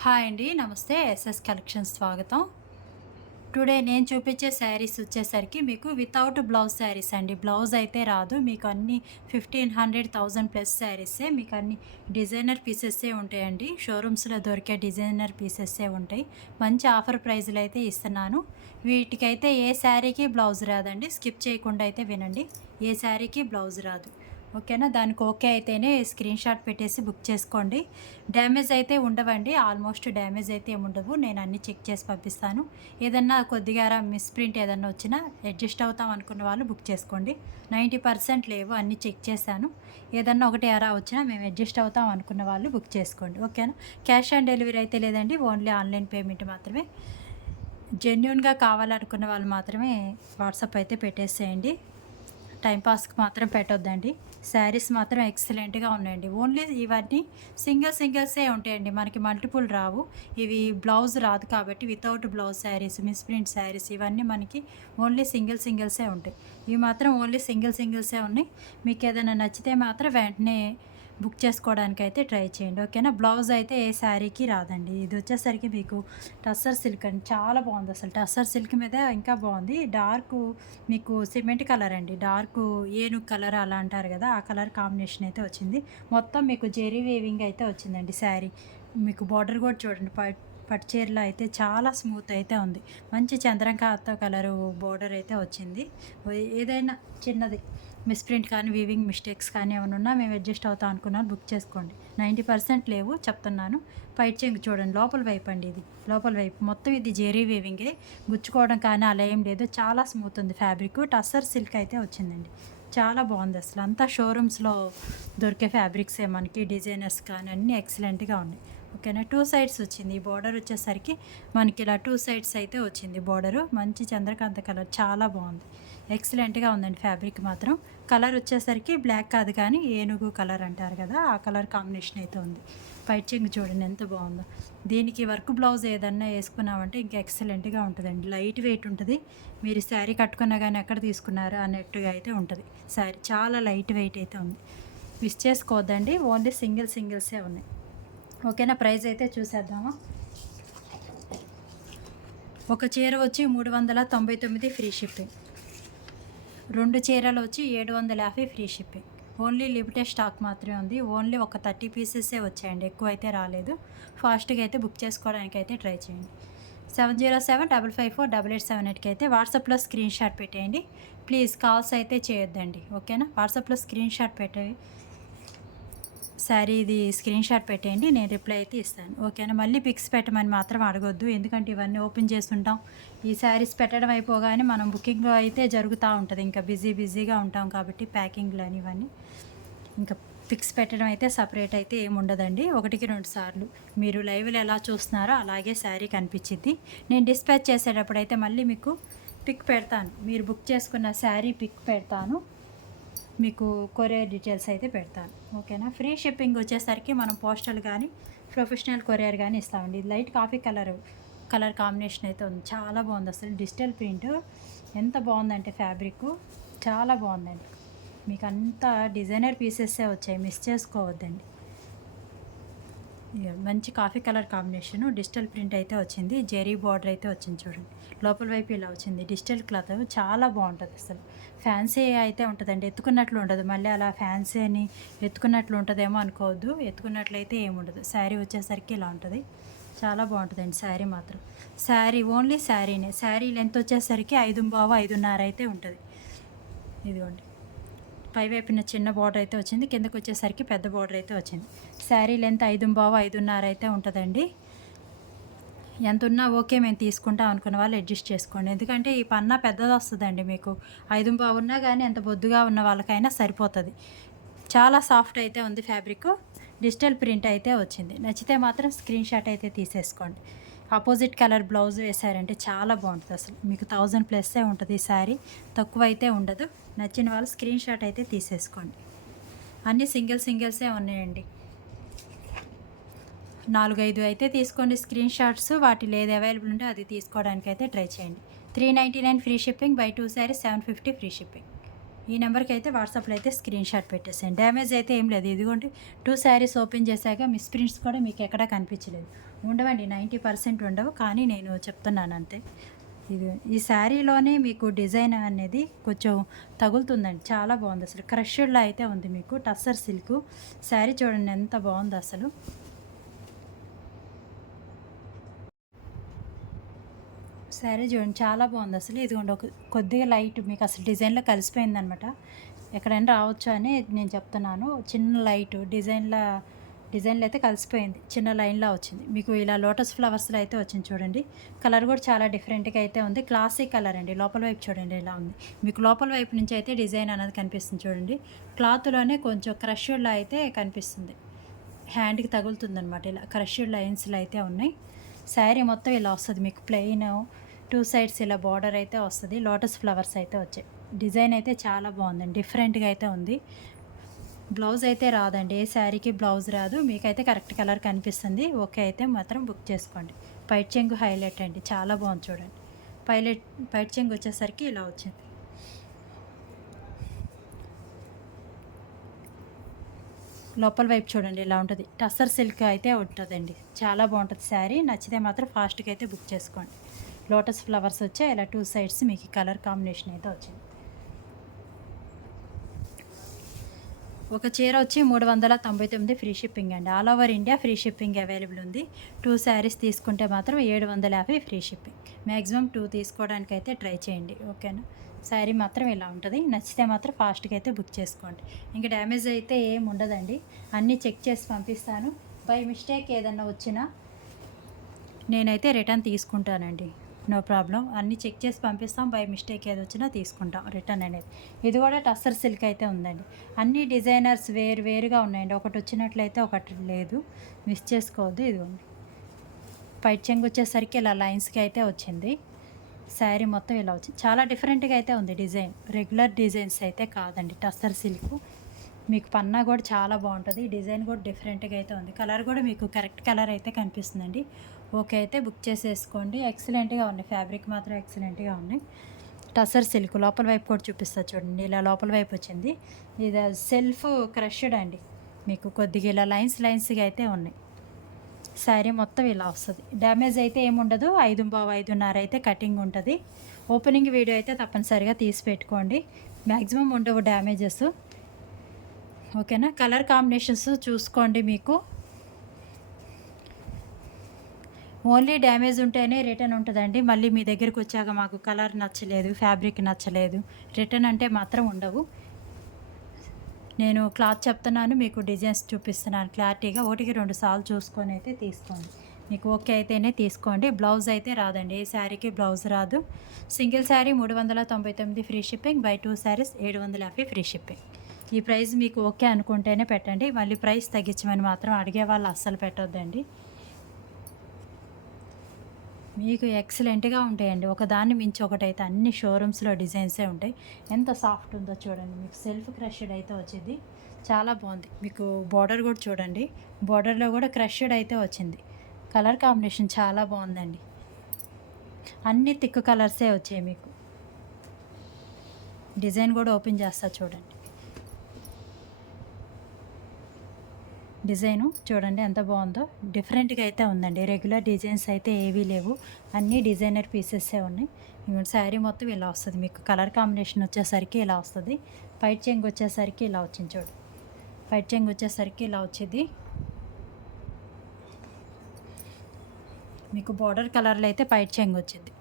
Hi అండి. నమస్తే. SS collections స్వాగతం. టుడే నేను చూపించే శారీస్ వచ్చేసరికి మీకు వితౌట్ బ్లౌజ్ శారీస్ అండి. బ్లౌజ్ అయితే రాదు. మీకు అన్నీ 1500, 1000 ప్లస్ శారీసే. మీకు అన్ని డిజైనర్ పీసెస్సే ఉంటాయండి. షోరూమ్స్‌లో దొరికే డిజైనర్ పీసెస్సే ఉంటాయి. మంచి ఆఫర్ ప్రైస్‌లో అయితే ఇస్తున్నాను. వీటికైతే ఏ శారీకి బ్లౌజ్ రాదండి. స్కిప్ చేయకుండా అయితే వినండి. ఏ శారీకి బ్లౌజ్ రాదు. ఓకేనా? దానికి ఓకే అయితేనే స్క్రీన్ షాట్ పెట్టేసి బుక్ చేసుకోండి. డ్యామేజ్ అయితే ఉండవండి. ఆల్మోస్ట్ డ్యామేజ్ అయితే ఏముండవు. నేను అన్నీ చెక్ చేసి పంపిస్తాను. ఏదన్నా కొద్దిగా మిస్‌ప్రింట్ ఏదన్నా వచ్చినా అడ్జస్ట్ అవుతాం అనుకున్న వాళ్ళు బుక్ చేసుకోండి. 90% లేవు, అన్నీ చెక్ చేశాను. ఏదన్నా ఒకటి అరా వచ్చినా మేము అడ్జస్ట్ అవుతాం అనుకున్న వాళ్ళు బుక్ చేసుకోండి. ఓకేనా? క్యాష్ ఆన్ డెలివరీ అయితే లేదండి. ఓన్లీ ఆన్‌లైన్ పేమెంట్ మాత్రమే. జెన్యూన్‌గా కావాలనుకున్న వాళ్ళు మాత్రమే వాట్సాప్ అయితే పెట్టేసేయండి. టైం పాస్‌కి మాత్రం పెట్టొద్దండి. శారీస్ మాత్రం ఎక్సలెంట్‌గా ఉన్నాయండి. ఓన్లీ ఇవన్నీ సింగిల్సే ఉంటాయండి. మనకి మల్టిపుల్ రావు. ఇవి బ్లౌజ్ రాదు కాబట్టి without blouse saris, misprint saris ఇవన్నీ మనకి ఓన్లీ సింగిల్సే ఉంటాయి. ఇవి మాత్రం ఓన్లీ సింగిల్సే ఉన్నాయి. మీకేదైనా నచ్చితే మాత్రం వెంటనే బుక్ చేసుకోవడానికైతే ట్రై చేయండి. ఓకేనా? బ్లౌజ్ అయితే ఏ శారీకి రాదండి. ఇది వచ్చేసరికి మీకు టస్సర్ సిల్క్ అండి. చాలా బాగుంది అసలు. టస్సర్ సిల్క్ మీద ఇంకా బాగుంది. డార్కు మీకు సిమెంట్ కలర్ అండి. డార్కు ఏనుగు కలర్ అలా అంటారు కదా! ఆ కలర్ కాంబినేషన్ అయితే వచ్చింది. మొత్తం మీకు జెరీ వీవింగ్ అయితే వచ్చిందండి శారీ. మీకు బార్డర్ కూడా చూడండి. పట్టు చీరలో అయితే చాలా స్మూత్ అయితే ఉంది. మంచి చంద్రకాంత కలరు బోర్డర్ అయితే వచ్చింది. ఏదైనా చిన్నది మిస్‌ప్రింట్ కానీ, వీవింగ్ మిస్టేక్స్ కానీ ఏమైనా ఉన్నా మేము అడ్జస్ట్ అవుతాం అనుకున్నాను బుక్ చేసుకోండి. 90% లేవు చెప్తున్నాను. పైట చెంగు చూడండి. లోపల వైపు అండి ఇది. లోపల వైపు మొత్తం ఇది జెరీ వీవింగే. గుచ్చుకోవడం కానీ అలా ఏం లేదు. చాలా స్మూత్ ఉంది ఫ్యాబ్రిక్. టస్సర్ సిల్క్ అయితే వచ్చిందండి. చాలా బాగుంది అసలు. అంతా షోరూమ్స్‌లో దొరికే ఫ్యాబ్రిక్సే మనకి. డిజైనర్స్ కానీ అన్నీ ఎక్సలెంట్‌గా ఉన్నాయి. ఓకేనా? 2 సైడ్స్ వచ్చింది. ఈ బోర్డర్ వచ్చేసరికి మనకి ఇలా 2 సైడ్స్ అయితే వచ్చింది బోర్డరు. మంచి చంద్రకాంత కలర్ చాలా బాగుంది. ఎక్సలెంట్‌గా ఉందండి ఫ్యాబ్రిక్ మాత్రం. కలర్ వచ్చేసరికి బ్లాక్ కాదు కానీ ఏనుగు కలర్ అంటారు కదా! ఆ కలర్ కాంబినేషన్ అయితే ఉంది. పైట చెంగు చూడండి ఎంత బాగుందో. దీనికి వర్క్ బ్లౌజ్ ఏదన్నా ఏసుకున్నామంటే ఇంకా ఎక్సలెంట్‌గా ఉంటదండి. లైట్ వెయిట్ ఉంటది. మీరు శారీ కట్టుకున్నా గానీ ఎక్కడ తీసుకున్నారా అన్నట్టుగా అయితే ఉంటది. శారీ చాలా లైట్ వెయిట్ అయితే ఉంది. మిస్ చేసుకోవద్దండి. ఓన్లీ సింగిల్సే ఉన్నాయి. ఓకేనా? ప్రైస్ అయితే చూసేద్దామా? ఒక చీర వచ్చి 399 ఫ్రీ షిప్పింగ్. 2 చీరలు వచ్చి 750 free shipping. Only limited stock మాత్రమే ఉంది. ఓన్లీ ఒక 30 పీసెసే వచ్చాయండి. ఎక్కువైతే రాలేదు. ఫాస్ట్‌గా అయితే బుక్ చేసుకోవడానికైతే ట్రై చేయండి. 7075548878కి అయితే వాట్సాప్‌లో స్క్రీన్ షాట్ పెట్టేయండి. ప్లీజ్ కాల్స్ అయితే చేయొద్దండి. ఓకేనా? వాట్సాప్‌లో స్క్రీన్ షాట్ శారీది స్క్రీన్ షాట్ పెట్టేయండి. నేను రిప్లై అయితే ఇస్తాను. ఓకేనా? మళ్ళీ పిక్స్ పెట్టమని మాత్రం అడగొద్దు. ఎందుకంటే ఇవన్నీ ఓపెన్ చేసుంటాం. ఈ శారీస్ పెట్టడం అయిపోగానే మనం బుకింగ్ అయితే జరుగుతూ ఉంటది. ఇంకా బిజీగా ఉంటాం కాబట్టి ప్యాకింగ్‌లని ఇవన్నీ. ఇంకా పిక్స్ పెట్టడం అయితే సెపరేట్ అయితే ఏముండదండి. 1కి 2 సార్లు మీరు లైవ్‌లో ఎలా చూస్తున్నారో అలాగే శారీ కనిపిచ్చిద్ది. నేను డిస్పాచ్ చేసేటప్పుడైతే మళ్ళీ మీకు పిక్ పెడతాను. మీరు బుక్ చేసుకున్న శారీ పిక్ పెడతాను. మీకు కొరియర్ డీటెయిల్స్ అయితే పెడతాను. ఓకేనా? ఫ్రీ షిప్పింగ్ వచ్చేసరికి మనం పోస్టల్ కానీ, ప్రొఫెషనల్ కొరియర్ కానీ ఇస్తామండి. ఇది లైట్ కాఫీ కలర్ కాంబినేషన్ అయితే ఉంది. చాలా బాగుంది అసలు. డిజిటల్ ప్రింట్ ఎంత బాగుందంటే ఫ్యాబ్రిక్ చాలా బాగుందండి. మీకు అంతా డిజైనర్ పీసెస్సే వచ్చాయి. మిస్ చేసుకోవద్దండి. మంచి coffee colour combination digital print అయితే వచ్చింది. జెరీ బార్డర్ అయితే వచ్చింది చూడండి. లోపల వైపు ఇలా వచ్చింది. డిజిటల్ క్లాత్ చాలా బాగుంటుంది అసలు. ఫ్యాన్సీ అయితే ఉంటుందండి. ఎత్తుకున్నట్లు ఉండదు. మళ్ళీ అలా ఫ్యాన్సీ అని ఎత్తుకున్నట్లు ఉంటుందేమో అనుకోవద్దు. ఎత్తుకున్నట్లయితే ఏముండదు. శారీ వచ్చేసరికి ఇలా ఉంటుంది. చాలా బాగుంటుందండి శారీ మాత్రం. శారీ ఓన్లీ శారీనే. శారీ లెంత్ వచ్చేసరికి 5:15, 5:30 అయితే ఉంటుంది. ఇదిగోండి. పైవైపున చిన్న బార్డర్ అయితే వచ్చింది. కిందకొచ్చేసరికి పెద్ద బార్డర్ అయితే వచ్చింది. శారీ లెంత్ 5:15, 5:30 అయితే ఉంటదండి. ఎంతున్నా ఓకే మేము తీసుకుంటాం అనుకున్న వాళ్ళు అడ్జస్ట్ చేసుకోండి. ఎందుకంటే ఈ పన్నా పెద్దదొస్తదండి మీకు. 5:15 ఉన్నా గానీ ఎంత బొద్దుగా ఉన్న వాళ్ళకైనా సరిపోతది. చాలా సాఫ్ట్ అయితే ఉంది ఫ్యాబ్రికు. డిజిటల్ ప్రింట్ అయితే వచ్చింది. నచ్చితే మాత్రం స్క్రీన్ షాట్ అయితే తీసేసుకోండి. అపోజిట్ కలర్ బ్లౌజ్ వేశారంటే చాలా బాగుంటుంది అసలు. మీకు 1000 ప్లస్సే ఉంటుంది ఈ శారీ. తక్కువైతే ఉండదు. నచ్చిన వాళ్ళు స్క్రీన్ షాట్ అయితే తీసేసుకోండి. అన్నీ సింగిల్సే ఉన్నాయండి. 4, 5 అయితే తీసుకోండి స్క్రీన్ షాట్స్. వాటిలో ఏది అవైలబుల్ ఉంటే అది తీసుకోవడానికైతే ట్రై చేయండి. 399 free shipping. By 2 saris 750 free shipping. ఈ నెంబర్కి అయితే వాట్సాప్లో అయితే స్క్రీన్ షాట్ పెట్టేసాను. డ్యామేజ్ అయితే ఏం లేదు. ఇదిగోండి 2 శారీస్ ఓపెన్ చేశాక మిస్ ప్రింట్స్ కూడా మీకు ఎక్కడా కనిపించలేదు. ఉండవండి, 90% ఉండవు, కానీ నేను చెప్తున్నాను అంతే. ఇది ఈ శారీలోనే మీకు డిజైన్ అనేది కొంచెం తగులుతుందండి, చాలా బాగుంది. అసలు క్రష్డ్లా అయితే ఉంది మీకు, టస్సర్ సిల్క్ శారీ చూడండి ఎంత బాగుంది అసలు. శారీ చూడండి చాలా బాగుంది అసలు. ఇదిగోండి ఒక కొద్దిగా లైట్ మీకు అసలు డిజైన్లో కలిసిపోయిందనమాట. ఎక్కడైనా రావచ్చు అని నేను చెప్తున్నాను. చిన్న లైట్ డిజైన్లో అయితే కలిసిపోయింది, చిన్న లైన్లా వచ్చింది మీకు. ఇలా లోటస్ ఫ్లవర్స్లో అయితే వచ్చింది చూడండి. కలర్ కూడా చాలా డిఫరెంట్గా అయితే ఉంది, క్లాసిక్ కలర్ అండి. లోపల వైపు చూడండి ఎలా ఉంది మీకు. లోపల వైపు నుంచి అయితే డిజైన్ అనేది కనిపిస్తుంది చూడండి. క్లాత్లోనే కొంచెం క్రష్డ్లా అయితే కనిపిస్తుంది, హ్యాండ్కి తగులుతుందనమాట. ఇలా క్రష్డ్ లైన్స్లో అయితే ఉన్నాయి. శారీ మొత్తం ఇలా వస్తుంది మీకు, ప్లెయిన్ 2 సైడ్స్ ఇలా బార్డర్ అయితే వస్తుంది. లోటస్ ఫ్లవర్స్ అయితే వచ్చాయి. డిజైన్ అయితే చాలా బాగుందండి, డిఫరెంట్గా అయితే ఉంది. బ్లౌజ్ అయితే రాదండి, ఏ శారీకి బ్లౌజ్ రాదు. మీకైతే కరెక్ట్ కలర్ కనిపిస్తుంది. ఓకే అయితే మాత్రం బుక్ చేసుకోండి. పైట్ చెంగు హైలైట్ అండి, చాలా బాగుంది చూడండి. పైట్ చెంగు వచ్చేసరికి ఇలా వచ్చింది. లోపల వైపు చూడండి ఇలా ఉంటుంది. టస్సర్ సిల్క్ అయితే ఉంటుందండి, చాలా బాగుంటుంది శారీ. నచ్చితే మాత్రం ఫాస్ట్గా అయితే బుక్ చేసుకోండి. లోటస్ ఫ్లవర్స్ వచ్చాయి ఇలా 2 సైడ్స్ మీకు కలర్ కాంబినేషన్ అయితే వచ్చింది. ఒక చీర వచ్చి 399 ఫ్రీ షిప్పింగ్ అండి. All over India free shipping available ఉంది. 2 శారీస్ తీసుకుంటే మాత్రం 750 ఫ్రీ షిప్పింగ్. మ్యాక్సిమం 2 తీసుకోవడానికి అయితే ట్రై చేయండి, ఓకేనా. శారీ మాత్రం ఇలా ఉంటుంది. నచ్చితే మాత్రం ఫాస్ట్గా అయితే బుక్ చేసుకోండి. ఇంకా డ్యామేజ్ అయితే ఏం ఉండదండి, అన్నీ చెక్ చేసి పంపిస్తాను. బై మిస్టేక్ ఏదన్నా వచ్చినా నేనైతే రిటర్న్ తీసుకుంటానండి, నో ప్రాబ్లం. అన్నీ చెక్ చేసి పంపిస్తాం. బై మిస్టేక్ ఏది వచ్చినా తీసుకుంటాం రిటర్న్ అనేది. ఇది కూడా టస్సర్ సిల్క్ అయితే ఉందండి. అన్ని డిజైనర్స్ వేరుగా ఉన్నాయండి, ఒకటి వచ్చినట్లయితే ఒకటి లేదు, మిస్ చేసుకోవద్దు. ఇది ఉంది. పైట్ చెంగు వచ్చేసరికి ఇలా లైన్స్కి అయితే వచ్చింది. శారీ మొత్తం ఇలా వచ్చింది, చాలా డిఫరెంట్గా అయితే ఉంది డిజైన్. రెగ్యులర్ డిజైన్స్ అయితే కాదండి టస్సర్ సిల్క్. మీకు పన్నా కూడా చాలా బాగుంటుంది. డిజైన్ కూడా డిఫరెంట్గా అయితే ఉంది. కలర్ కూడా మీకు కరెక్ట్ కలర్ అయితే కనిపిస్తుందండి. ఓకే అయితే బుక్ చేసేసుకోండి. ఎక్సలెంట్గా ఉన్నాయి, ఫ్యాబ్రిక్ మాత్రం ఎక్సలెంట్గా ఉన్నాయి. టస్సర్ సిల్క్ లోపల వైపు కూడా చూపిస్తా చూడండి, ఇలా లోపల వైపు వచ్చింది. ఇది సెల్ఫ్ క్రష్డ్ అండి, మీకు కొద్దిగా ఇలా లైన్స్గా అయితే ఉన్నాయి. శారీ మొత్తం ఇలా వస్తుంది. డ్యామేజ్ అయితే ఏముండదు. 5:30 అయితే కటింగ్ ఉంటుంది. ఓపెనింగ్ వీడియో అయితే తప్పనిసరిగా తీసి పెట్టుకోండి, మ్యాక్సిమం ఉండవు డ్యామేజెస్, ఓకేనా. కలర్ కాంబినేషన్స్ చూసుకోండి. మీకు ఓన్లీ డ్యామేజ్ ఉంటేనే రిటర్న్ ఉంటుందండి. మళ్ళీ మీ దగ్గరికి వచ్చాక మాకు కలర్ నచ్చలేదు, ఫ్యాబ్రిక్ నచ్చలేదు, రిటర్న్ అంటే మాత్రం ఉండవు. నేను క్లాత్ చెప్తున్నాను, మీకు డిజైన్స్ చూపిస్తున్నాను క్లారిటీగా. 1-2 సార్లు చూసుకొని అయితే తీసుకోండి. మీకు ఓకే అయితేనే తీసుకోండి. బ్లౌజ్ అయితే రాదండి, ఏ శారీకి బ్లౌజ్ రాదు. Single sari 399 free shipping. By 2 saris 750 free shipping. ఈ ప్రైస్ మీకు ఓకే అనుకుంటేనే పెట్టండి. మళ్ళీ ప్రైస్ తగ్గించమని మాత్రం అడిగే వాళ్ళు అస్సలు పెట్టొద్దండి. మీకు ఎక్సలెంట్గా ఉంటాయండి, ఒకదాన్ని మించి ఒకటైతే. అన్ని షోరూమ్స్లో డిజైన్సే ఉంటాయి. ఎంత సాఫ్ట్ ఉందో చూడండి. మీకు సెల్ఫ్ క్రష్డ్ అయితే వచ్చింది, చాలా బాగుంది. మీకు బార్డర్ కూడా చూడండి, బార్డర్లో కూడా క్రష్డ్ అయితే వచ్చింది. కలర్ కాంబినేషన్ చాలా బాగుందండి. అన్ని థిక్ కలర్సే వచ్చాయి మీకు. డిజైన్ కూడా ఓపెన్ చేస్తా చూడండి. డిజైను చూడండి ఎంత బాగుందో, డిఫరెంట్గా అయితే ఉందండి. రెగ్యులర్ డిజైన్స్ అయితే ఏవీ లేవు, అన్నీ డిజైనర్ పీసెస్సే ఉన్నాయి. శారీ మొత్తం ఇలా వస్తుంది మీకు. కలర్ కాంబినేషన్ వచ్చేసరికి ఇలా వస్తుంది. పైట్ చెంగు వచ్చేసరికి ఇలా వచ్చింది చూడు. పైట్ చెంగు వచ్చేసరికి ఇలా వచ్చింది మీకు. బార్డర్ కలర్లో అయితే పైట్ చెంగు వచ్చింది.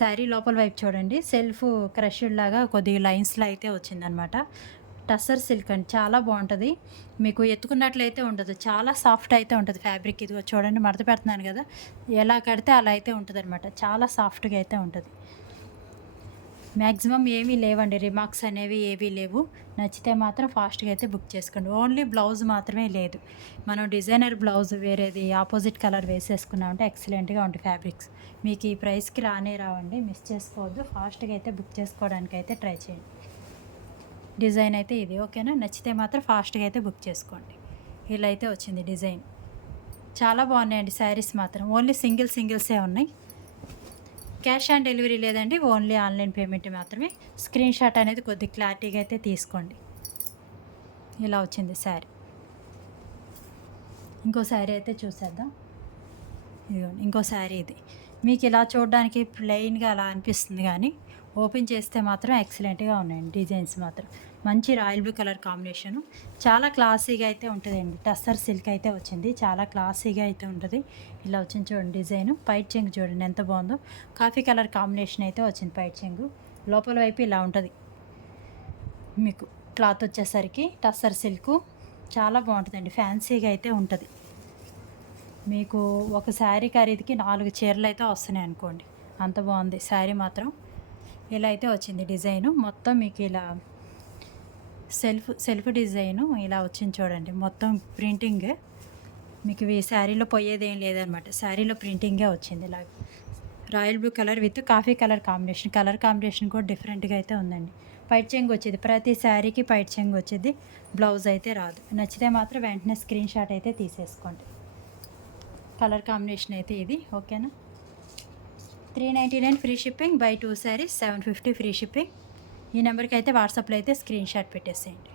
శారీ లోపల వైపు చూడండి, సెల్ఫ్ క్రష్డ్ లాగా కొద్దిగా లైన్స్లో అయితే వచ్చిందనమాట. టస్సర్ సిల్క్ అండి, చాలా బాగుంటుంది. మీకు ఎత్తుకున్నట్లయితే ఉండదు, చాలా సాఫ్ట్ అయితే ఉంటుంది ఫ్యాబ్రిక్. ఇదిగో చూడండి, మడత పెడుతున్నాను కదా, ఎలా కడితే అలా అయితే ఉంటుంది అనమాట. చాలా సాఫ్ట్గా అయితే ఉంటుంది. మ్యాక్సిమం ఏమీ లేవండి, రిమార్క్స్ అనేవి ఏవీ లేవు. నచ్చితే మాత్రం ఫాస్ట్గా అయితే బుక్ చేసుకోండి. ఓన్లీ బ్లౌజ్ మాత్రమే లేదు. మనం డిజైనర్ బ్లౌజ్ వేరేది ఆపోజిట్ కలర్ వేసేసుకున్నామంటే ఎక్సలెంట్గా ఉంటుంది ఫ్యాబ్రిక్స్. మీకు ఈ ప్రైస్కి రావండి, మిస్ చేసుకోవద్దు. ఫాస్ట్గా అయితే బుక్ చేసుకోవడానికి అయితే ట్రై చేయండి. డిజైన్ అయితే ఇది, ఓకేనా. నచ్చితే మాత్రం ఫాస్ట్గా అయితే బుక్ చేసుకోండి. ఇలా అయితే వచ్చింది డిజైన్, చాలా బాగున్నాయండి శారీస్ మాత్రం. ఓన్లీ సింగిల్సే ఉన్నాయి. క్యాష్ ఆన్ డెలివరీ లేదండి, ఓన్లీ ఆన్లైన్ పేమెంట్ మాత్రమే. స్క్రీన్ షాట్ అనేది కొద్దిగా క్లారిటీగా అయితే తీసుకోండి. ఇలా వచ్చింది శారీ. ఇంకో శారీ అయితే చూసేద్దాం. ఇదిగోండి ఇంకో శారీ ఇది. మీకు ఇలా చూడడానికి ప్లెయిన్గా అలా అనిపిస్తుంది కానీ ఓపెన్ చేస్తే మాత్రం ఎక్సలెంట్గా ఉన్నాయండి. డిజైన్స్ మాత్రం మంచి రాయల్ బ్లూ కలర్ కాంబినేషను. చాలా క్లాసీగా అయితే ఉంటుందండి. టస్సర్ సిల్క్ అయితే వచ్చింది. చాలా క్లాసీగా అయితే ఉంటుంది. ఇలా వచ్చింది చూడండి డిజైను. పైట్ చెంగు చూడండి ఎంత బాగుందో. కాఫీ కలర్ కాంబినేషన్ అయితే వచ్చింది పైట్ చెంగు. లోపల వైపు ఇలా ఉంటుంది మీకు. క్లాత్ వచ్చేసరికి టస్సర్ సిల్క్ చాలా బాగుంటుందండి. ఫ్యాన్సీగా అయితే ఉంటుంది. మీకు ఒక శారీ ఖరీదుకి 4 చీరలు అయితే వస్తున్నాయి అనుకోండి. అంత బాగుంది శారీ మాత్రం. ఇలా అయితే వచ్చింది డిజైను. మొత్తం మీకు ఇలా సెల్ఫ్ డిజైను ఇలా వచ్చింది చూడండి. మొత్తం ప్రింటింగ్ మీకు ఈ శారీలో పోయేదేం లేదనమాట. శారీలో ప్రింటింగే వచ్చింది. ఇలా royal blue colour with coffee colour combination. Colour combination కూడా డిఫరెంట్గా అయితే ఉందండి. పైట్ చెంగు వచ్చేది. ప్రతి శారీకి పైట్ చెంగు వచ్చేది. బ్లౌజ్ అయితే రాదు. నచ్చితే మాత్రం వెంటనే స్క్రీన్ షాట్ అయితే తీసేసుకోండి. కలర్ కాంబినేషన్ అయితే ఇది. ఓకేనా. 399 free shipping. By 2 saris 750 free shipping. ఈ నెంబర్కి అయితే వాట్సాప్లో అయితే స్క్రీన్ షాట్ పెట్టేసేయండి.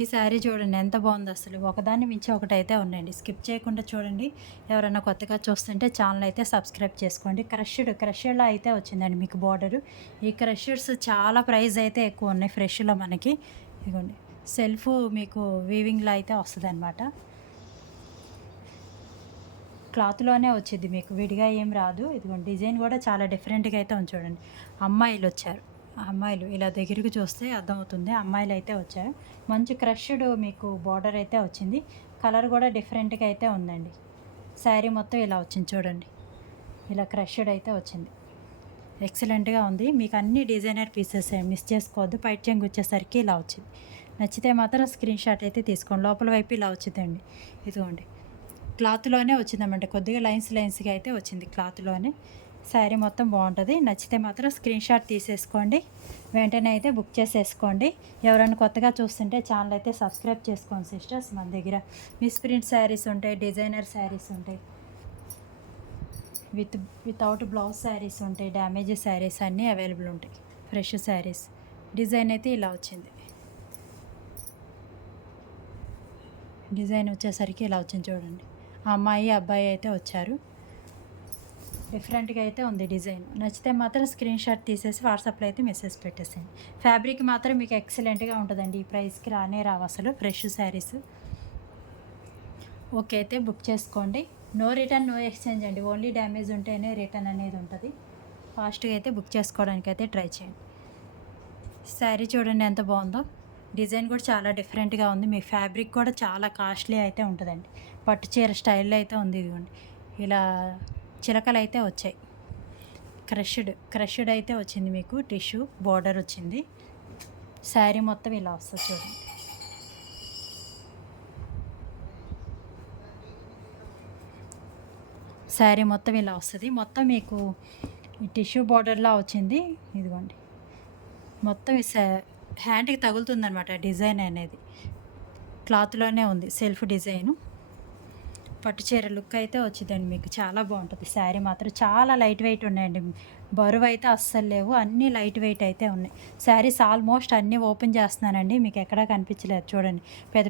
ఈ శారీ చూడండి ఎంత బాగుంది అసలు. ఒకదాన్ని మించి ఒకటి అయితే ఉన్నాయండి. స్కిప్ చేయకుండా చూడండి. ఎవరైనా కొత్తగా చూస్తుంటే ఛానల్ అయితే సబ్స్క్రైబ్ చేసుకోండి. క్రష్డ్లో అయితే వచ్చిందండి మీకు బార్డరు. ఈ క్రషర్స్ చాలా ప్రైస్ అయితే ఎక్కువ ఉన్నాయి ఫ్రెష్లో మనకి. ఇదిగోండి సెల్ఫ్ మీకు వీవింగ్లో అయితే వస్తుంది అనమాట. క్లాత్లోనే వచ్చింది మీకు, విడిగా ఏం రాదు. ఇదిగోండి డిజైన్ కూడా చాలా డిఫరెంట్గా అయితే ఉంది చూడండి. అమ్మాయిలు వచ్చారు. అమ్మాయిలు ఇలా దగ్గరికి చూస్తే అర్థమవుతుంది. అమ్మాయిలు అయితే వచ్చారు. మంచి క్రష్డ్ మీకు బార్డర్ అయితే వచ్చింది. కలర్ కూడా డిఫరెంట్గా అయితే ఉందండి. శారీ మొత్తం ఇలా వచ్చింది చూడండి. ఇలా క్రష్డ్ అయితే వచ్చింది. ఎక్సలెంట్గా ఉంది. మీకు అన్ని డిజైనర్ పీసెస్ మిస్ చేసుకోవద్దు. పైట్ చెంగు వచ్చేసరికి ఇలా వచ్చింది. నచ్చితే మాత్రం స్క్రీన్ షాట్ అయితే తీసుకోండి. లోపల వైపు ఇలా వచ్చిందండి. ఇదిగోండి క్లాత్లోనే వచ్చిందన్నమాట. కొద్దిగా లైన్స్గా అయితే వచ్చింది క్లాత్లోనే. శారీ మొత్తం బాగుంటుంది. నచ్చితే మాత్రం స్క్రీన్ షాట్ తీసేసుకోండి. వెంటనే అయితే బుక్ చేసేసుకోండి. ఎవరైనా కొత్తగా చూస్తుంటే ఛానల్ అయితే సబ్స్క్రైబ్ చేసుకోండి సిస్టర్స్. మన దగ్గర మిస్ ప్రింట్ శారీస్ ఉంటాయి, డిజైనర్ శారీస్ ఉంటాయి, వితౌట్ బ్లౌజ్ శారీస్ ఉంటాయి, డ్యామేజ్ శారీస్ అన్నీ అవైలబుల్ ఉంటాయి. ఫ్రెష్ శారీస్. డిజైన్ అయితే ఇలా వచ్చింది. డిజైన్ వచ్చేసరికి ఇలా వచ్చింది చూడండి. అమ్మాయి అబ్బాయి అయితే వచ్చారు. డిఫరెంట్గా అయితే ఉంది డిజైన్. నచ్చితే మాత్రం స్క్రీన్ షాట్ తీసేసి వాట్సాప్లో అయితే మెసేజ్ పెట్టేసేయండి. ఫ్యాబ్రిక్ మాత్రం మీకు ఎక్సలెంట్గా ఉంటుందండి. ఈ ప్రైస్కి రావు అసలు ఫ్రెష్ శారీస్. ఓకే అయితే బుక్ చేసుకోండి. నో రిటర్న్ నో ఎక్స్చేంజ్ అండి. ఓన్లీ డ్యామేజ్ ఉంటేనే రిటర్న్ అనేది ఉంటుంది. ఫాస్ట్గా అయితే బుక్ చేసుకోవడానికి అయితే ట్రై చేయండి. శారీ చూడండి ఎంత బాగుందో. డిజైన్ కూడా చాలా డిఫరెంట్గా ఉంది. మీ ఫ్యాబ్రిక్ కూడా చాలా కాస్ట్లీ అయితే ఉంటుందండి. పట్టు చీర స్టైల్లో అయితే ఉంది. ఇదిగోండి ఇలా చిలకలు అయితే వచ్చాయి. క్రష్డ్ అయితే వచ్చింది మీకు. టిష్యూ బార్డర్ వచ్చింది. శారీ మొత్తం ఇలా వస్తుంది చూడండి. శారీ మొత్తం ఇలా వస్తుంది. మొత్తం మీకు ఈ టిష్యూ బార్డర్లా వచ్చింది. ఇదిగోండి మొత్తం హ్యాండ్కి తగులుతుందనమాట డిజైన్ అనేది. క్లాత్లోనే ఉంది సెల్ఫ్ డిజైను. పట్టు చీర లుక్ అయితే వచ్చిందండి మీకు. చాలా బాగుంటుంది. శారీ మాత్రం చాలా లైట్ వెయిట్ ఉన్నాయండి. బరువు అయితే అస్సలు లేవు. అన్నీ లైట్ వెయిట్ అయితే ఉన్నాయి. శారీస్ ఆల్మోస్ట్ అన్నీ ఓపెన్ చేస్తున్నానండి. మీకు ఎక్కడా కనిపించలేదు చూడండి.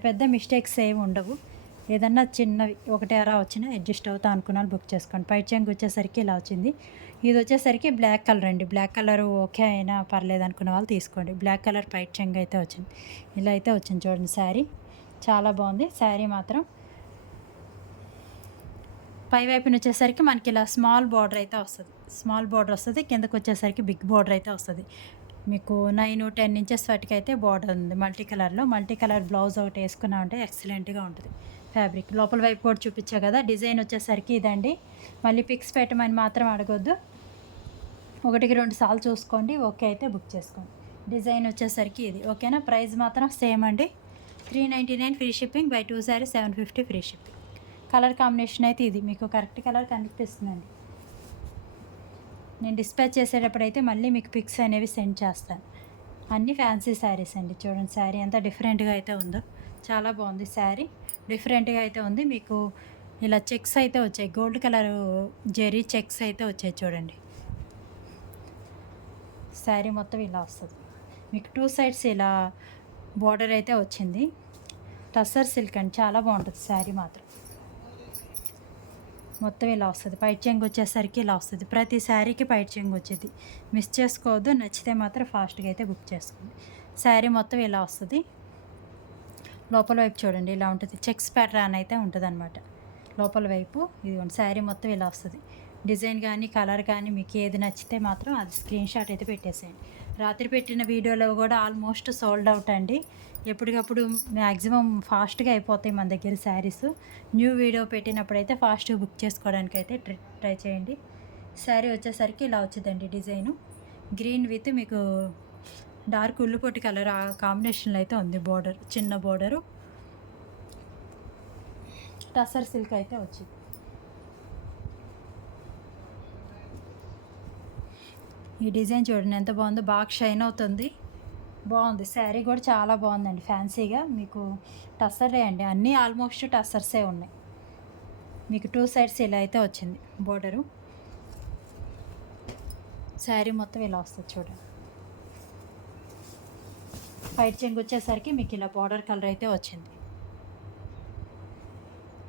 పెద్ద మిస్టేక్స్ ఏమి ఉండవు. ఏదన్నా చిన్నవి ఒకటి అరా వచ్చినా అడ్జస్ట్ అవుతా అనుకున్నాను. బుక్ చేసుకోండి. పైట్ చెంగు వచ్చేసరికి ఇలా వచ్చింది. ఇది వచ్చేసరికి బ్లాక్ కలర్ అండి. బ్లాక్ కలర్ ఓకే అయినా పర్లేదు అనుకున్న వాళ్ళు తీసుకోండి. బ్లాక్ కలర్ పైట్ చెంగు అయితే వచ్చింది. ఇలా అయితే వచ్చింది చూడండి శారీ. చాలా బాగుంది శారీ మాత్రం. పై వైపున వచ్చేసరికి మనకి ఇలా స్మాల్ బార్డర్ అయితే వస్తుంది. స్మాల్ బార్డర్ వస్తుంది. కిందకు వచ్చేసరికి బిగ్ బార్డర్ అయితే వస్తుంది. మీకు 9-10 ఇంచెస్ వాటికి అయితే బార్డర్ ఉంది మల్టీ కలర్ బ్లౌజ్ ఒకటి వేసుకున్నామంటే ఎక్సలెంట్గా ఉంటుంది. ఫ్యాబ్రిక్ లోపల వైపు కూడా చూపించా కదా. డిజైన్ వచ్చేసరికి ఇదండి. మళ్ళీ పిక్స్ పెట్టమని మాత్రం అడగొద్దు. 1-2 సార్లు చూసుకోండి. ఓకే అయితే బుక్ చేసుకోండి. డిజైన్ వచ్చేసరికి ఇది. ఓకేనా. ప్రైస్ మాత్రం సేమ్ అండి. 399 free shipping. By 2 sari 750 free shipping. Colour combination అయితే ఇది. మీకు కరెక్ట్ కలర్ కనిపిస్తుందండి. నేను డిస్పాచ్ చేసేటప్పుడు అయితే మళ్ళీ మీకు పిక్స్ అనేవి సెండ్ చేస్తాను. అన్నీ ఫ్యాన్సీ శారీస్ అండి. చూడండి శారీ ఎంత డిఫరెంట్గా అయితే ఉందో. చాలా బాగుంది శారీ. డిఫరెంట్గా అయితే ఉంది. మీకు ఇలా చెక్స్ అయితే వచ్చాయి, గోల్డ్ కలరు జెరీ చెక్స్ అయితే వచ్చాయి చూడండి. శారీ మొత్తం ఇలా వస్తుంది మీకు. 2 సైడ్స్ ఇలా బార్డర్ అయితే వచ్చింది. టస్సర్ సిల్క్ అండి, చాలా బాగుంటుంది శారీ మాత్రం. మొత్తం ఇలా వస్తుంది. పైట్ చెంగు వచ్చేసరికి ఇలా వస్తుంది. ప్రతి శారీకి పైట్ చెంగు వచ్చేది. మిస్ చేసుకోవద్దు. నచ్చితే మాత్రం ఫాస్ట్గా అయితే బుక్ చేసుకోండి. శారీ మొత్తం ఇలా వస్తుంది. లోపల వైపు చూడండి ఇలా ఉంటుంది. చెక్స్ ప్యాటర్న్ అయితే ఉంటుంది అనమాట లోపల వైపు. ఇదిగోండి శారీ మొత్తం ఇలా వస్తుంది. డిజైన్ కానీ కలర్ కానీ మీకు ఏది నచ్చితే మాత్రం అది స్క్రీన్ షాట్ అయితే పెట్టేసేయండి. రాత్రి పెట్టిన వీడియోలో కూడా ఆల్మోస్ట్ సోల్డ్ అవుట్ అండి. ఎప్పటికప్పుడు మ్యాక్సిమం ఫాస్ట్గా అయిపోతాయి మన దగ్గర శారీస్. న్యూ వీడియో పెట్టినప్పుడు అయితే ఫాస్ట్గా బుక్ చేసుకోవడానికి అయితే ట్రై చేయండి. శారీ వచ్చేసరికి ఇలా వచ్చిందండి డిజైను. గ్రీన్ విత్ మీకు డార్క్ ఉల్లిపొట్టి కలర్ ఆ కాంబినేషన్లో అయితే ఉంది. బోర్డర్ చిన్న బోర్డరు, టసర్ సిల్క్ అయితే వచ్చింది. ఈ డిజైన్ చూడండి ఎంత బాగుందో, బాగా షైన్ అవుతుంది, బాగుంది. శారీ కూడా చాలా బాగుందండి, ఫ్యాన్సీగా మీకు టస్సరే అండి. అన్నీ ఆల్మోస్ట్ టస్సర్సే ఉన్నాయి. మీకు 2 సైడ్స్ ఇలా అయితే వచ్చింది బోర్డరు. శారీ మొత్తం ఇలా వస్తుంది చూడండి. పైట్ చెంగు వచ్చేసరికి మీకు ఇలా బార్డర్ కలర్ అయితే వచ్చింది.